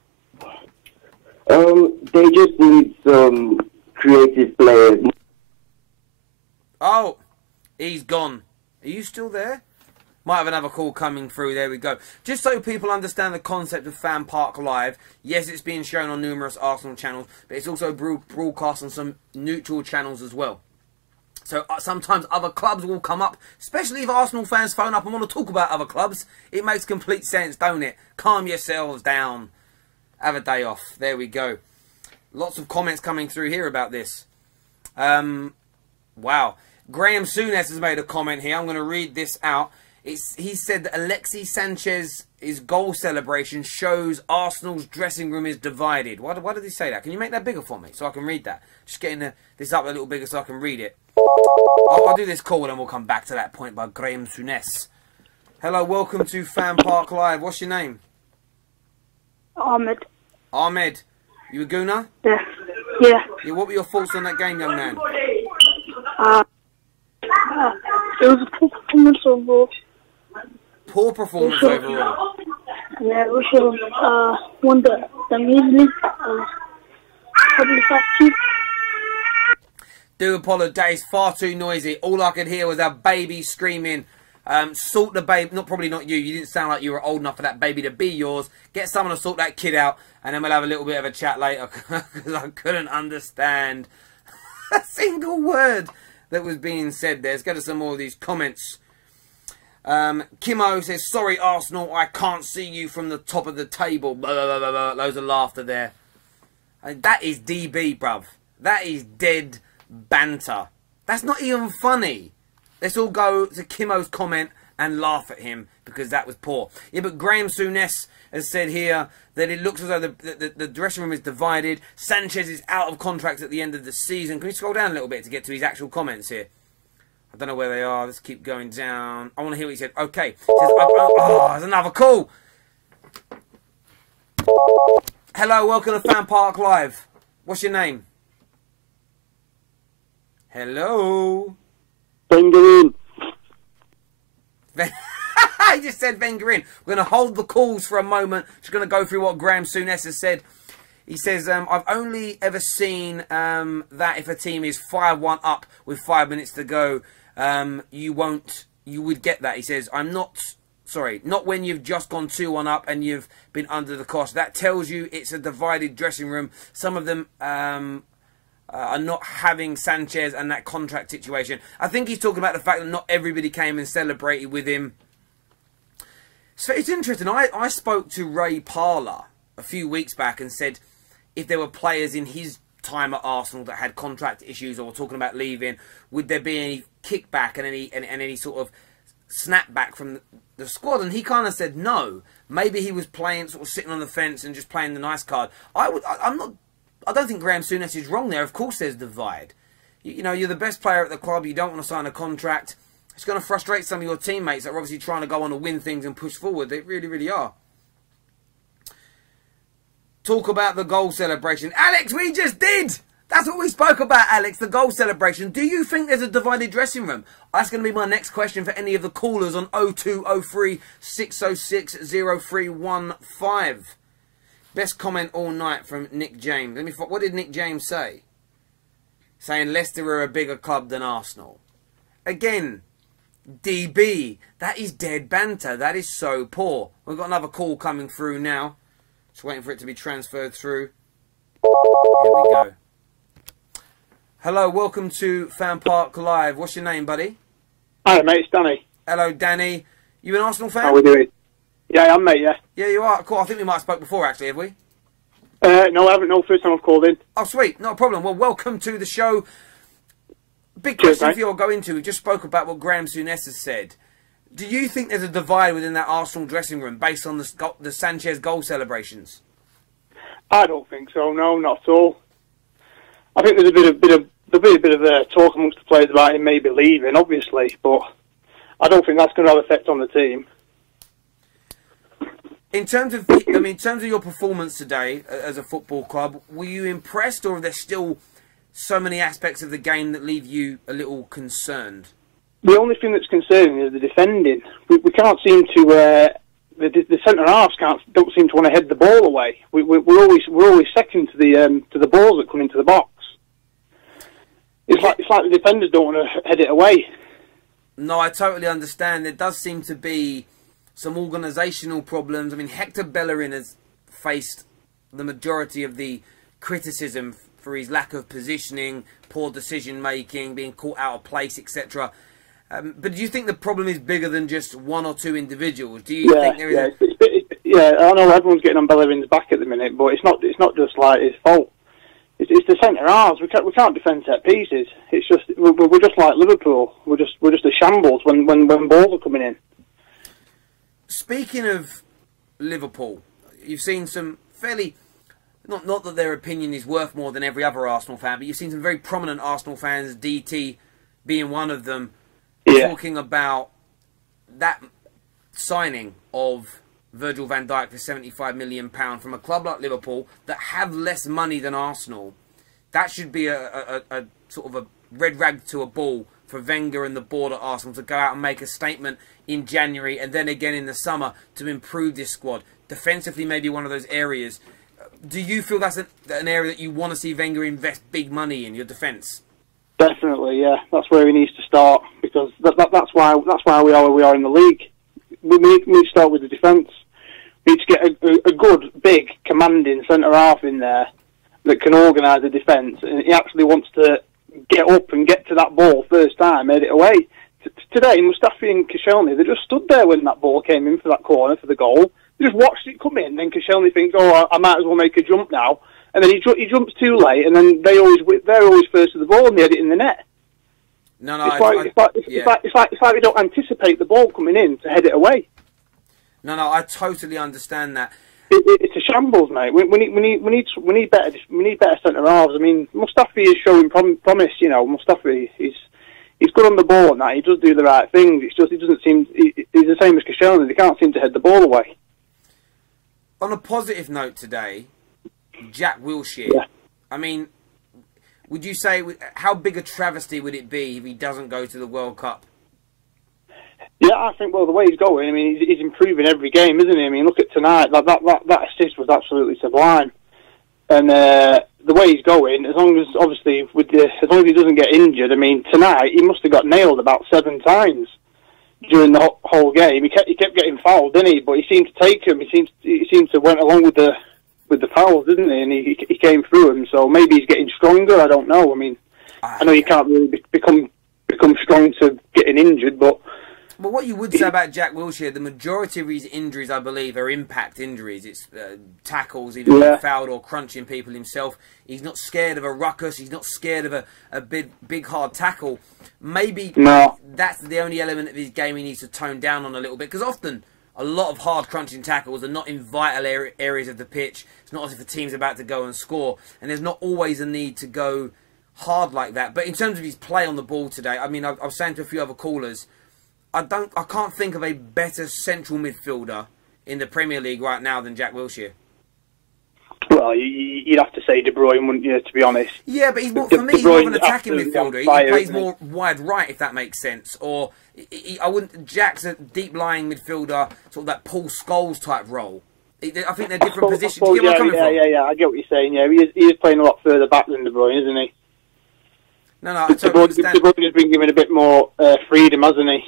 They just need some creative players. Oh, he's gone. Are you still there? Might have another call coming through. There we go. Just so people understand the concept of FanPark Live, yes, it's being shown on numerous Arsenal channels, but it's also broadcast on some neutral channels as well. So sometimes other clubs will come up, especially if Arsenal fans phone up and want to talk about other clubs. It makes complete sense, don't it? Calm yourselves down. Have a day off. There we go. Lots of comments coming through here about this. Wow. Graham Souness has made a comment here. I'm going to read this out. He said that Alexis Sanchez's goal celebration shows Arsenal's dressing room is divided. Why did he say that? Can you make that bigger for me so I can read that? Just getting this up a little bigger so I can read it. I'll do this call and then we'll come back to that point by Graham Souness. Hello, welcome to FanPark Live. What's your name? Ahmed. Ahmed. You a gooner? Yeah. Yeah. Yeah. What were your thoughts on that game, young man? It was a poor performance overall. Poor performance overall. Yeah, we should have won the easily. Probably fast. Do apologise, far too noisy. All I could hear was a baby screaming. Sort the baby, probably not you. You didn't sound like you were old enough for that baby to be yours. Get someone to sort that kid out, and then we'll have a little bit of a chat later, because I couldn't understand a single word that was being said there. Let's go to some more of these comments. Kimo says, sorry Arsenal, I can't see you from the top of the table. Blah, blah, blah, blah. Loads of laughter there. And that is DB, bruv. That is dead banter. That's not even funny. Let's all go to Kimo's comment and laugh at him because that was poor. Yeah, but Graham Souness has said here that it looks as though the dressing room is divided. Sanchez is out of contract at the end of the season. Can we scroll down a little bit to get to his actual comments here? I don't know where they are. Let's keep going down. I want to hear what he said. Okay. He says, oh, there's another call. Hello, welcome to FanPark Live. What's your name? Hello? Wenger in. I just said Wenger in. We're going to hold the calls for a moment. Just going to go through what Graham Souness has said. He says, I've only ever seen that if a team is 5-1 up with 5 minutes to go, you would get that. He says, not when you've just gone 2-1 up and you've been under the cosh. That tells you it's a divided dressing room. Some of them are not having Sanchez and that contract situation. I think he's talking about the fact that not everybody came and celebrated with him. So it's interesting. I spoke to Ray Parlour a few weeks back and said if there were players in his time at Arsenal that had contract issues or were talking about leaving, would there be any kickback and any sort of snapback from the squad? And he kind of said no. Maybe he was playing, sort of sitting on the fence and just playing the nice card. I don't think Graham Souness is wrong there. Of course there's divide. You know, you're the best player at the club. You don't want to sign a contract. It's going to frustrate some of your teammates that are obviously trying to go on and win things and push forward. They really, really are. Talk about the goal celebration. Alex, we just did! That's what we spoke about, Alex, the goal celebration. Do you think there's a divided dressing room? That's going to be my next question for any of the callers on 0203 606 0315. Best comment all night from Nick James. What did Nick James say? Saying Leicester are a bigger club than Arsenal. Again, DB, that is dead banter. That is so poor. We've got another call coming through now. Just waiting for it to be transferred through. Here we go. Hello, welcome to FanPark Live. What's your name, buddy? Hi, mate, it's Danny. Hello, Danny. You an Arsenal fan? How are we doing? Yeah, I am, mate, yeah. Yeah, you are. Cool. I think we might have spoke before, actually, have we? No, I haven't. No, first time I've called in. Oh, sweet. Not a problem. Well, welcome to the show. Big Cheers, question mate. for you. I'll go into. We just spoke about what Graham Souness has said. Do you think there's a divide within that Arsenal dressing room based on the Sanchez goal celebrations? I don't think so. No, not at all. I think there's a bit of talk amongst the players about him maybe leaving, obviously, but I don't think that's going to have effect on the team. In terms of, in terms of your performance today as a football club, were you impressed, or are there still so many aspects of the game that leave you a little concerned? The only thing that's concerning is the defending. We can't seem to. The centre halves don't seem to want to head the ball away. We're always second to the balls that come into the box. It's like the defenders don't want to head it away. No, I totally understand. There does seem to be some organisational problems. I mean, Hector Bellerin has faced the majority of the criticism for his lack of positioning, poor decision making, being caught out of place, etc. But do you think the problem is bigger than just one or two individuals? Do you think there is? Yeah, I know everyone's getting on Bellerin's back at the minute, but it's not just like his fault. It's the centre halves. We can't defend set pieces. It's just we're just like Liverpool. We're just a shambles when balls are coming in. Speaking of Liverpool, you've seen some fairly, not that their opinion is worth more than every other Arsenal fan, but you've seen some very prominent Arsenal fans DT being one of them, Yeah. talking about that signing of Virgil van Dijk for £75 million from a club like Liverpool that have less money than Arsenal. That should be a sort of a red rag to a bull for Wenger and the board at Arsenal to go out and make a statement in January and then again in the summer to improve this squad. Defensively, maybe one of those areas. Do you feel that's an area that you want to see Wenger invest big money in, your defence? Definitely, yeah. That's where he needs to start, because that's why we are where we are in the league. We need to start with the defence. We need to get a good, big, commanding centre half in there that can organise the defence, and he actually wants to get up and get to that ball first time, head it away. Today, Mustafi and Koscielny, they just stood there when that ball came in for that corner for the goal. They just watched it come in, then Koscielny thinks, "Oh, I might as well make a jump now," and then he jumps too late, and then they're always first to the ball and they had it in the net. No, It's like we don't anticipate the ball coming in to head it away. No, I totally understand that. It's a shambles, mate. We need better centre halves. I mean, Mustafi is showing promise. You know, Mustafi he's good on the ball and that. He does do the right things. It's just he doesn't seem. He's the same as Koscielny. He can't seem to head the ball away. On a positive note today, Jack Wilshere. Yeah. I mean, would you say how big a travesty would it be if he doesn't go to the World Cup? Yeah, I think, well, the way he's going, I mean, he's improving every game, isn't he? I mean, look at tonight. That assist was absolutely sublime. And the way he's going, as long as he doesn't get injured, I mean, tonight he must have got nailed about 7 times during the whole game. He kept getting fouled, didn't he? But he seemed to take them. He seemed to went along with the fouls, didn't he? And he came through them. So maybe he's getting stronger. I don't know. I mean, I know you can't really become strong to getting injured, but. But what you would say about Jack Wilshere, the majority of his injuries, I believe, are impact injuries. It's tackles, either being fouled or crunching people himself. He's not scared of a ruckus. He's not scared of a big hard tackle. Maybe that's the only element of his game he needs to tone down on a little bit. Because often, a lot of hard crunching tackles are not in vital areas of the pitch. It's not as if the team's about to go and score. And there's not always a need to go hard like that. But in terms of his play on the ball today, I mean, I was saying to a few other callers, I can't think of a better central midfielder in the Premier League right now than Jack Wilshere. Well, you'd have to say De Bruyne, wouldn't you, to be honest? Yeah, but he's more of an attacking midfielder. He plays more wide right, if that makes sense. Or Jack's a deep-lying midfielder, sort of that Paul Scholes type role. I think they're different positions. Do you get where I'm coming from? Yeah, I get what you're saying. Yeah, he is playing a lot further back than De Bruyne, isn't he? No, I totally understand. De Bruyne has been given a bit more freedom, hasn't he?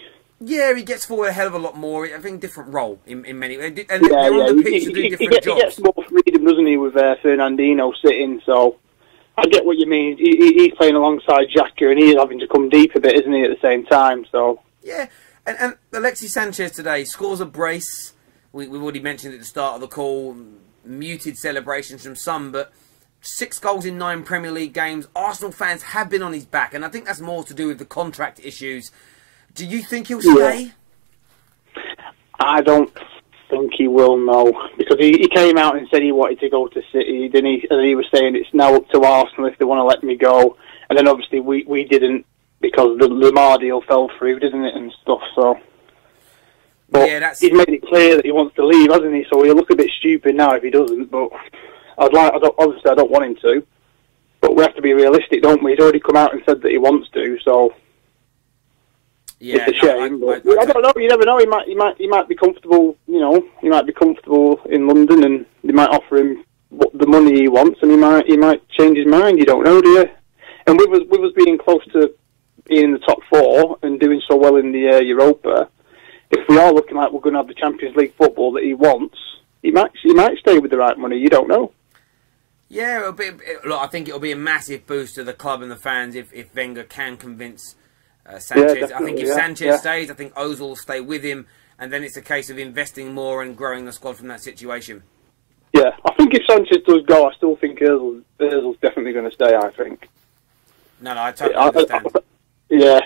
Yeah, he gets forward a hell of a lot more. I think different role in many. And they're on the pitch to do different jobs. He gets more freedom, doesn't he, with Fernandinho sitting? So I get what you mean. He's playing alongside Xhaka, and he's having to come deep a bit, isn't he, at the same time? So yeah, and Alexis Sanchez today scores a brace. We've already mentioned at the start of the call, muted celebrations from some, but 6 goals in 9 Premier League games. Arsenal fans have been on his back, and I think that's more to do with the contract issues. Do you think he'll stay? I don't think he will, no. Because he came out and said he wanted to go to City, didn't he? And he was saying it's now up to Arsenal if they want to let me go. And then obviously we didn't, because the Lamar deal fell through, didn't it, and stuff, so. But yeah, he's made it clear that he wants to leave, hasn't he? So he'll look a bit stupid now if he doesn't, but obviously I don't want him to. But we have to be realistic, don't we? He's already come out and said that he wants to, so. Yeah, it's a shame, but I don't know. You never know. He might be comfortable. You know, he might be comfortable in London, and they might offer him the money he wants, and he might change his mind. You don't know, do you? And with us being close to being in the top 4 and doing so well in the Europa, if we are looking like we're going to have the Champions League football that he wants, he might stay with the right money. You don't know. Yeah, look, I think it'll be a massive boost to the club and the fans if Wenger can convince. Sanchez. Yeah, I think if Sanchez stays, I think Ozil will stay with him, and then it's a case of investing more and growing the squad from that situation. Yeah, I think if Sanchez does go, I still think Ozil's definitely going to stay, I think. No, I totally understand. Yeah.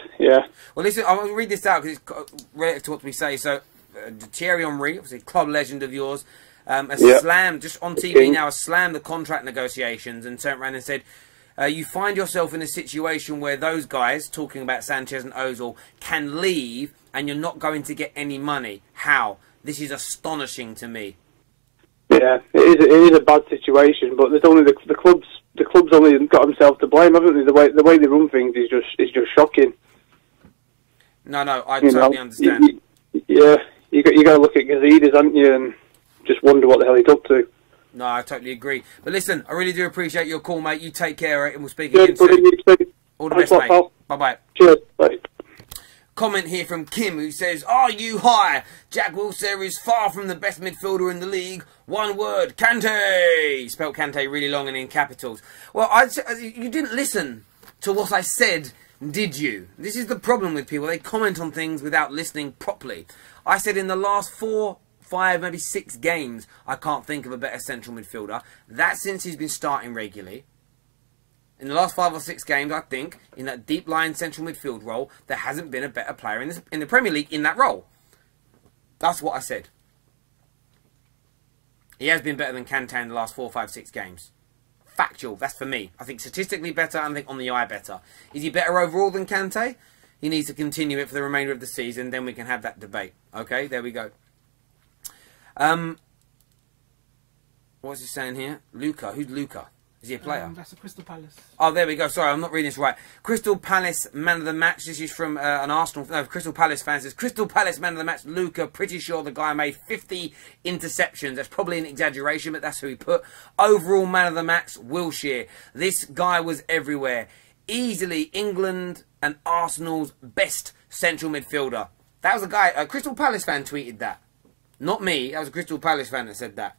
Well, listen, I'll read this out because it's relative to what we say. So, Thierry Henry, obviously club legend of yours, slammed, just on TV now, slammed the contract negotiations and turned around and said, you find yourself in a situation where those guys, talking about Sanchez and Ozil, can leave and you're not going to get any money. How? This is astonishing to me. Yeah, it is a bad situation, but there's only the club's only got themselves to blame, haven't they? The way they run things is just shocking. No, I totally understand. You got to look at Gazidis, haven't you, and just wonder what the hell he's up to. No, I totally agree. But listen, I really do appreciate your call, mate. You take care, and we'll speak again soon. All the best, mate. Bye-bye. Cheers. Bye. Comment here from Kim, who says, "Are you high? Jack Wilshere is far from the best midfielder in the league. One word, Kante." He spelled Kante really long and in capitals. Well, you didn't listen to what I said, did you? This is the problem with people. They comment on things without listening properly. I said in the last 4, 5, maybe 6 games, I can't think of a better central midfielder. That's since he's been starting regularly. In the last 5 or 6 games, I think, in that deep line central midfield role, there hasn't been a better player in the Premier League in that role. That's what I said. He has been better than Kante in the last 4, 5, 6 games. Factual, that's for me. I think statistically better, and I think on the eye better. Is he better overall than Kante? He needs to continue it for the remainder of the season, then we can have that debate. Okay, there we go. What's he saying here? Luca. Who's Luca? Is he a player? That's a Crystal Palace. Oh, there we go. Sorry, I'm not reading this right. Crystal Palace man of the match. This is from an Arsenal... No, Crystal Palace fan says, Crystal Palace man of the match, Luca. Pretty sure the guy made 50 interceptions. That's probably an exaggeration, but that's who he put. Overall man of the match, Wilshere. This guy was everywhere. Easily England and Arsenal's best central midfielder. That was a guy... A Crystal Palace fan tweeted that. Not me. That was a Crystal Palace fan that said that.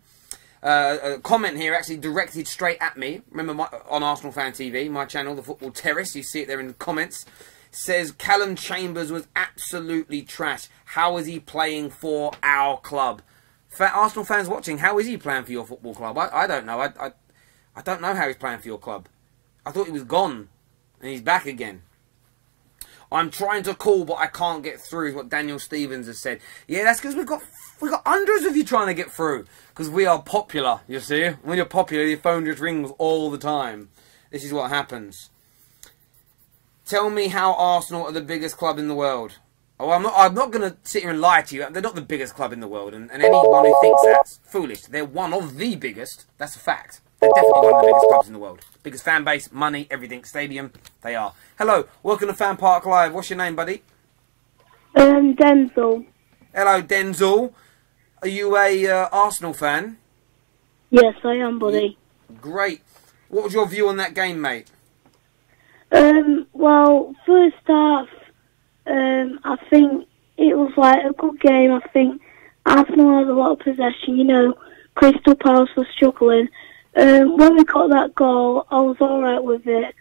A comment here actually directed straight at me. Remember on Arsenal Fan TV, my channel, The Football Terrace. You see it there in the comments. Says Callum Chambers was absolutely trash. How is he playing for our club? Arsenal fans watching, how is he playing for your football club? I don't know. I don't know how he's playing for your club. I thought he was gone, and he's back again. I'm trying to call, but I can't get through, is what Daniel Stevens has said. Yeah, that's because we've got hundreds of you trying to get through. Because we are popular, you see. When you're popular, your phone just rings all the time. This is what happens. Tell me how Arsenal are the biggest club in the world. Oh, I'm not going to sit here and lie to you. They're not the biggest club in the world. And anyone who thinks that's foolish. They're one of the biggest. That's a fact. They're definitely one of the biggest clubs in the world. Biggest fan base, money, everything, stadium. They are. Hello, welcome to FanPark Live. What's your name, buddy? Denzel. Hello, Denzel. Are you a Arsenal fan? Yes, I am, buddy. Great. What was your view on that game, mate? Well, first half, I think it was like a good game. I think Arsenal had a lot of possession. You know, Crystal Palace was struggling. When we got that goal, I was alright with it.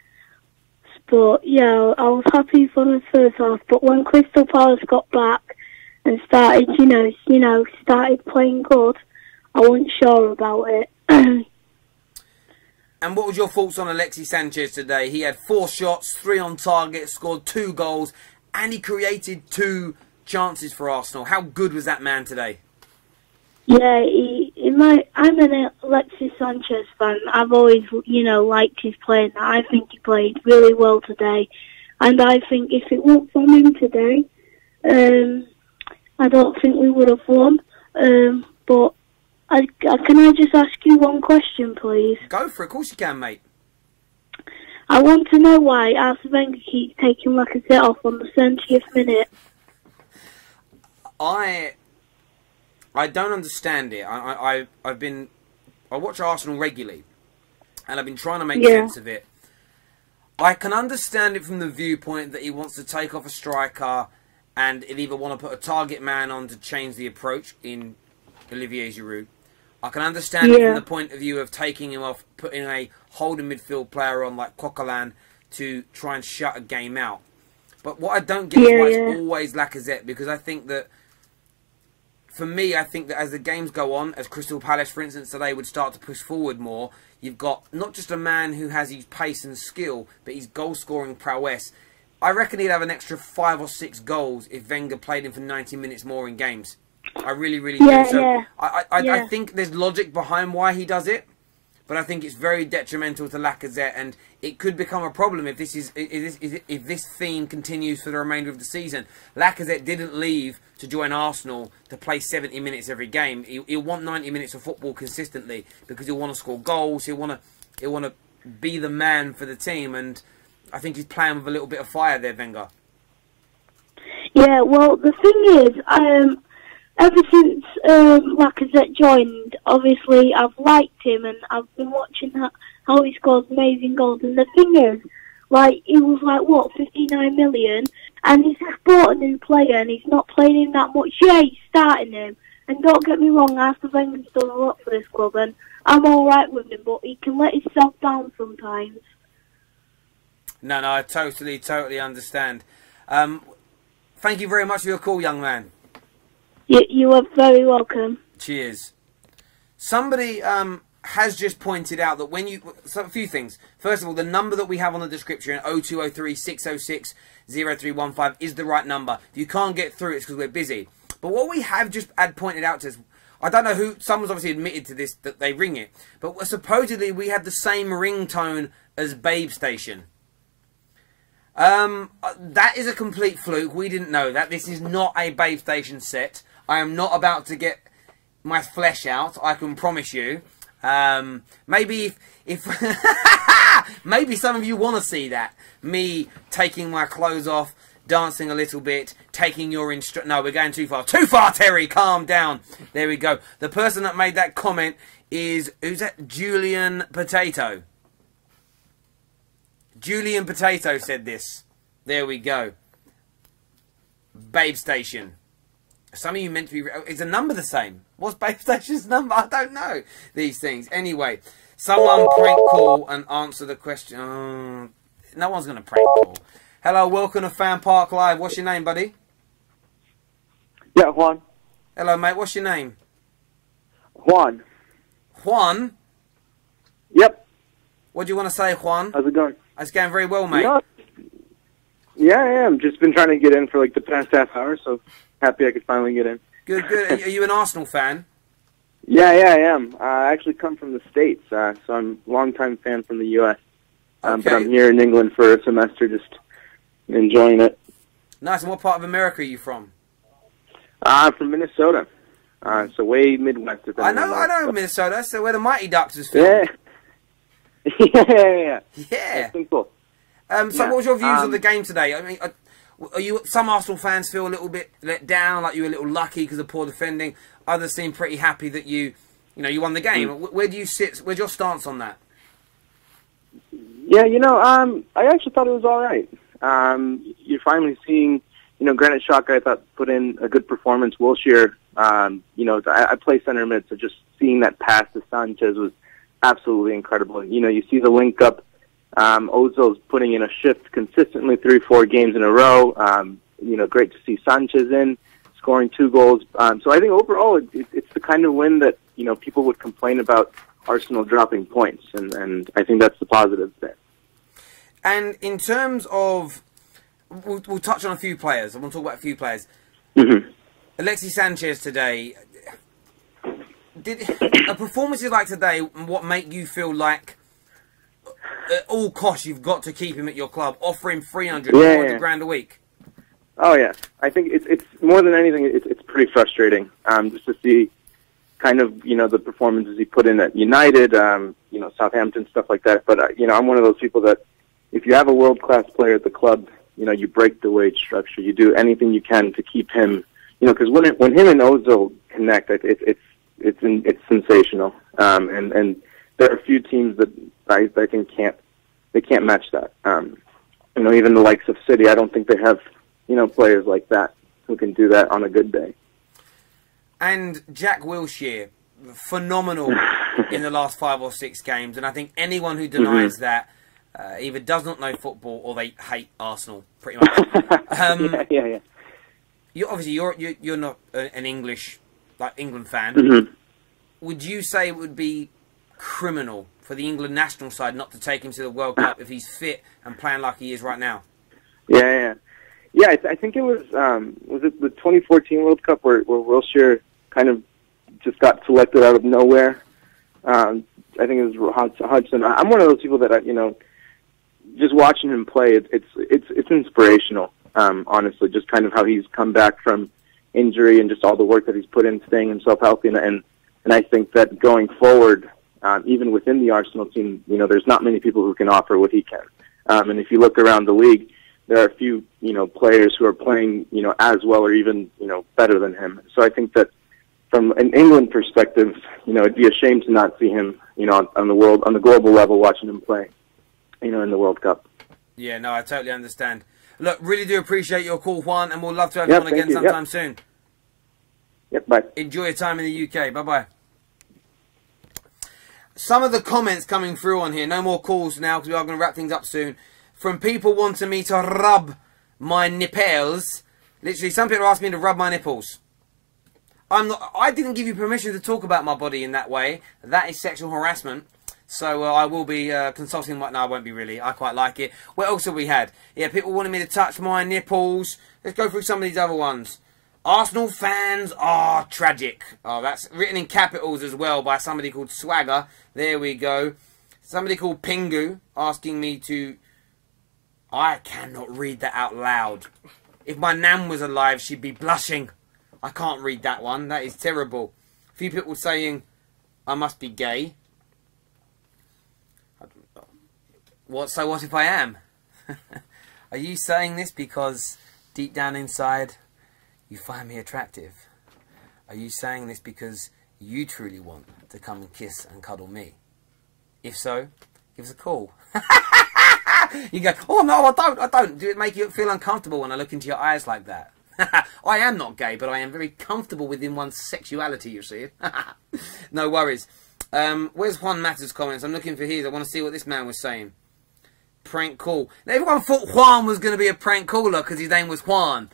But, yeah, I was happy for the first half. But when Crystal Palace got back and started, started playing good, I wasn't sure about it. And what was your thoughts on Alexis Sanchez today? He had 4 shots, 3 on target, scored 2 goals, and he created 2 chances for Arsenal. How good was that man today? Yeah, I'm an Alexis Sanchez fan. I've always, liked his playing. I think he played really well today. And I think if it weren't for him today, I don't think we would have won. But can I just ask you one question, please? Go for it. Of course you can, mate. I want to know why Arsene Wenger keeps taking Lacazette off on the 70th minute. I don't understand it. I watch Arsenal regularly, and I've been trying to make sense of it. I can understand it from the viewpoint that he wants to take off a striker, and he'll either want to put a target man on to change the approach in Olivier Giroud. I can understand it from the point of view of taking him off, putting a holding midfield player on like Coquelin to try and shut a game out. But what I don't get is why it's always Lacazette, because I think that, for me, I think that as the games go on, as Crystal Palace, for instance, today would start to push forward more, you've got not just a man who has his pace and skill, but his goal-scoring prowess. I reckon he'd have an extra 5 or 6 goals if Wenger played him for 90 minutes more in games. I really, really do. So I think there's logic behind why he does it, but I think it's very detrimental to Lacazette, and it could become a problem if this theme continues for the remainder of the season. Lacazette didn't leave to join Arsenal to play 70 minutes every game. He'll want 90 minutes of football consistently because he'll want to score goals. He'll want to be the man for the team, and I think he's playing with a little bit of fire there, Wenger. Yeah, well, the thing is, ever since Lacazette joined, obviously I've liked him and I've been watching how he scores amazing goals. And the thing is, like, he was like, what, 59 million? And he's just bought a new player and he's not playing him that much. Yeah, he's starting him. And don't get me wrong, Arsene Wenger's done a lot for this club and I'm alright with him, but he can let himself down sometimes. No, I totally understand. Thank you very much for your call, young man. You are very welcome. Cheers. Somebody has just pointed out that when a few things. First of all, the number that we have on the description, 0203 606 0315, is the right number. If you can't get through, it's because we're busy. But what we have just pointed out to us, I don't know who, someone's obviously admitted to this, that they ring it, but supposedly we had the same ringtone as Babe Station. That is a complete fluke. We didn't know that. This is not a Babe Station set. I am not about to get my flesh out, I can promise you. Maybe if maybe some of you want to see that. Me taking my clothes off, dancing a little bit, taking your No, we're going too far. Too far, Terry! Calm down. There we go. The person that made that comment is... Who's that? Julian Potato. Julian Potato said this. There we go. Babe Station. Some of you meant to be... Is the number the same? What's Babe Station's number? I don't know these things. Anyway, someone prank call and answer the question. No one's going to prank call. Hello, welcome to FanPark Live. What's your name, buddy? Yeah, Juan. Hello, mate. What's your name? Juan. Juan? Yep. What do you want to say, Juan? How's it going? It's going very well, mate. Yeah, I am. Just been trying to get in for like the past half hour, so happy I could finally get in. Good, good. Are you an Arsenal fan? Yeah, I am. I actually come from the States, so I'm a longtime fan from the U.S. Okay. But I'm here in England for a semester, just enjoying it. Nice. And what part of America are you from? I'm from Minnesota, so way Midwest. I know Minnesota. So where the Mighty Ducks is filmed. Yeah. Yeah. Simple. So what was your views on the game today? I mean, some Arsenal fans feel a little bit let down, like you were a little lucky because of poor defending. Others seem pretty happy that you won the game. Where do you sit? Where's your stance on that? Yeah, I actually thought it was all right. You're finally seeing, Granit Xhaka, I thought, put in a good performance. Wilshere, I play center mid, so just seeing that pass to Sanchez was absolutely incredible. You see the link up. Ozil's putting in a shift consistently 3-4 games in a row. Great to see Sanchez scoring 2 goals. So I think overall it's the kind of win that, people would complain about Arsenal dropping points, and I think that's the positive there. And in terms of, we'll touch on a few players. I want to talk about a few players. Mm-hmm. Alexis Sanchez today, did a performance like today, what make you feel like at all costs you've got to keep him at your club, offer him 400 grand a week? Oh yeah, I think it's more than anything, it's pretty frustrating just to see kind of the performances he put in at United, Southampton, stuff like that. But I'm one of those people that if you have a world-class player at the club, you break the wage structure. You do anything you can to keep him, because when him and Ozil connect, it's sensational. And there are a few teams that I think can't match that. Even the likes of City, I don't think they have players like that who can do that on a good day. And Jack Wilshere, phenomenal in the last 5 or 6 games, and I think anyone who denies that either does not know football or they hate Arsenal, pretty much. Yeah. You're not an England fan. Mm-hmm. Would you say it would be criminal for the England national side not to take him to the World Cup if he's fit and playing like he is right now? Yeah. I think it was it the 2014 World Cup where Wilshere kind of just got selected out of nowhere it was Hudson. I'm one of those people that just watching him play, it's inspirational. Honestly, just kind of how he's come back from injury and just all the work that he's put in staying himself healthy. And I think that going forward, even within the Arsenal team, there's not many people who can offer what he can. And if you look around the league, there are a few, players who are playing, as well or even, better than him. So I think that from an England perspective, it'd be a shame to not see him, on the global level, watching him play, in the World Cup. Yeah, no, I totally understand. Look, really do appreciate your call, Juan, and we'll love to have you on again sometime soon. Yep, bye. Enjoy your time in the UK. Bye-bye. Some of the comments coming through on here, no more calls now because we are going to wrap things up soon, from people wanting me to rub my nipples. Literally, some people ask me to rub my nipples. I didn't give you permission to talk about my body in that way. That is sexual harassment. So I will be consulting. No, I won't be really. I quite like it. What else have we had? Yeah, people wanted me to touch my nipples. Let's go through some of these other ones. Arsenal fans are tragic. Oh, that's written in capitals as well by somebody called Swagger. There we go. Somebody called Pingu asking me to... I cannot read that out loud. If my nan was alive, she'd be blushing. I can't read that one. That is terrible. A few people saying I must be gay. So what if I am? Are you saying this because deep down inside you find me attractive? Are you saying this because you truly want to come and kiss and cuddle me? If so, give us a call. You go, oh no, I don't. Do it make you feel uncomfortable when I look into your eyes like that? I am not gay, but I am very comfortable within one's sexuality, you see. No worries. Where's Juan Matters' comments? I'm looking for his. I want to see what this man was saying. Prank call. Now, everyone thought Juan was going to be a prank caller because his name was Juan.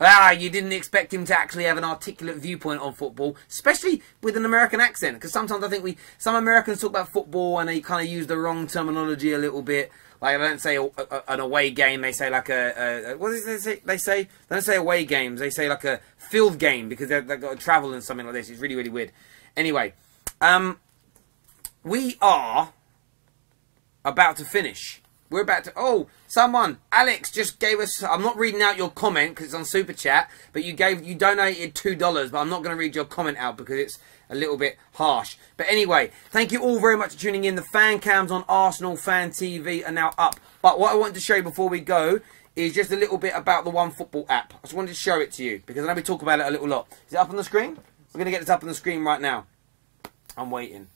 You didn't expect him to actually have an articulate viewpoint on football, especially with an American accent. Because sometimes I think some Americans talk about football and they kind of use the wrong terminology a little bit. Like, they don't say an away game, they say like what does they say? They don't say away games, they say like a field game because they've got to travel and something like this. It's really, really weird. Anyway, we are about to finish. We're about to... Oh, someone, Alex, just gave us... I'm not reading out your comment because it's on Super Chat, but you donated $2, but I'm not going to read your comment out because it's a little bit harsh. But anyway, thank you all very much for tuning in. The fan cams on Arsenal Fan TV are now up. But what I wanted to show you before we go is just a little bit about the OneFootball app. I just wanted to show it to you because I know we talk about it a little lot. Is it up on the screen? We're going to get this up on the screen right now. I'm waiting.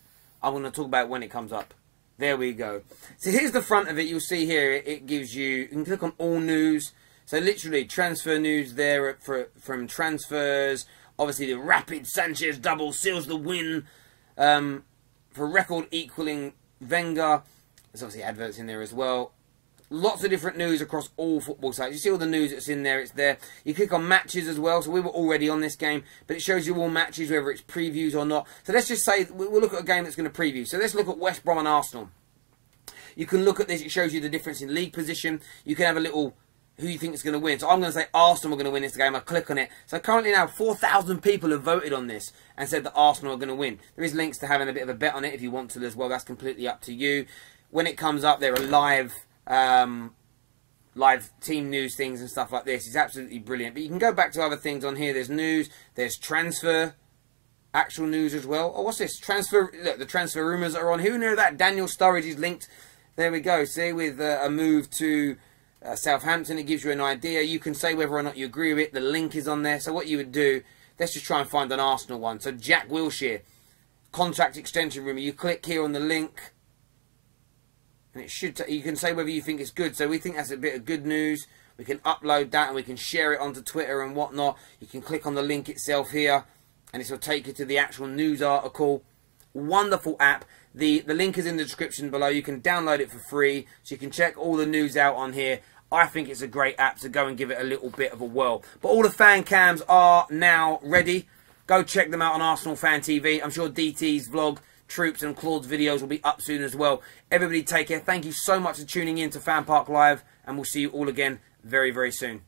I'm going to talk about it when it comes up. There we go. So here's the front of it. You'll see here it gives you can click on all news. So literally transfer news there from transfers. Obviously the rapid Sanchez double seals the win for record equaling Wenger. There's obviously adverts in there as well. Lots of different news across all football sites. You see all the news that's in there, it's there. You click on matches as well. So we were already on this game, but it shows you all matches, whether it's previews or not. So let's just say we'll look at a game that's going to preview. So let's look at West Brom and Arsenal. You can look at this. It shows you the difference in league position. You can have a little who you think is going to win. So I'm going to say Arsenal are going to win this game. I click on it. So currently now 4,000 people have voted on this and said that Arsenal are going to win. There is links to having a bit of a bet on it if you want to as well. That's completely up to you. When it comes up, there are live team news things and stuff like this. It's absolutely brilliant. But you can go back to other things on here. There's news. There's transfer. Actual news as well. Oh, what's this? Transfer. Look, the transfer rumours are on. Who knew that? Daniel Sturridge is linked. There we go. See, with a move to Southampton, it gives you an idea. You can say whether or not you agree with it. The link is on there. So what you would do, let's just try and find an Arsenal one. So Jack Wilshere, contract extension rumour. You click here on the link. And it should. You can say whether you think it's good. So we think that's a bit of good news. We can upload that and we can share it onto Twitter and whatnot. You can click on the link itself here. And this will take you to the actual news article. Wonderful app. The link is in the description below. You can download it for free. So you can check all the news out on here. I think it's a great app, so go and give it a little bit of a whirl. But all the fan cams are now ready. Go check them out on Arsenal Fan TV. I'm sure DT's vlog, Troops and Claude's videos will be up soon as well. Everybody take care. Thank you so much for tuning in to FanPark Live. And we'll see you all again very, very soon.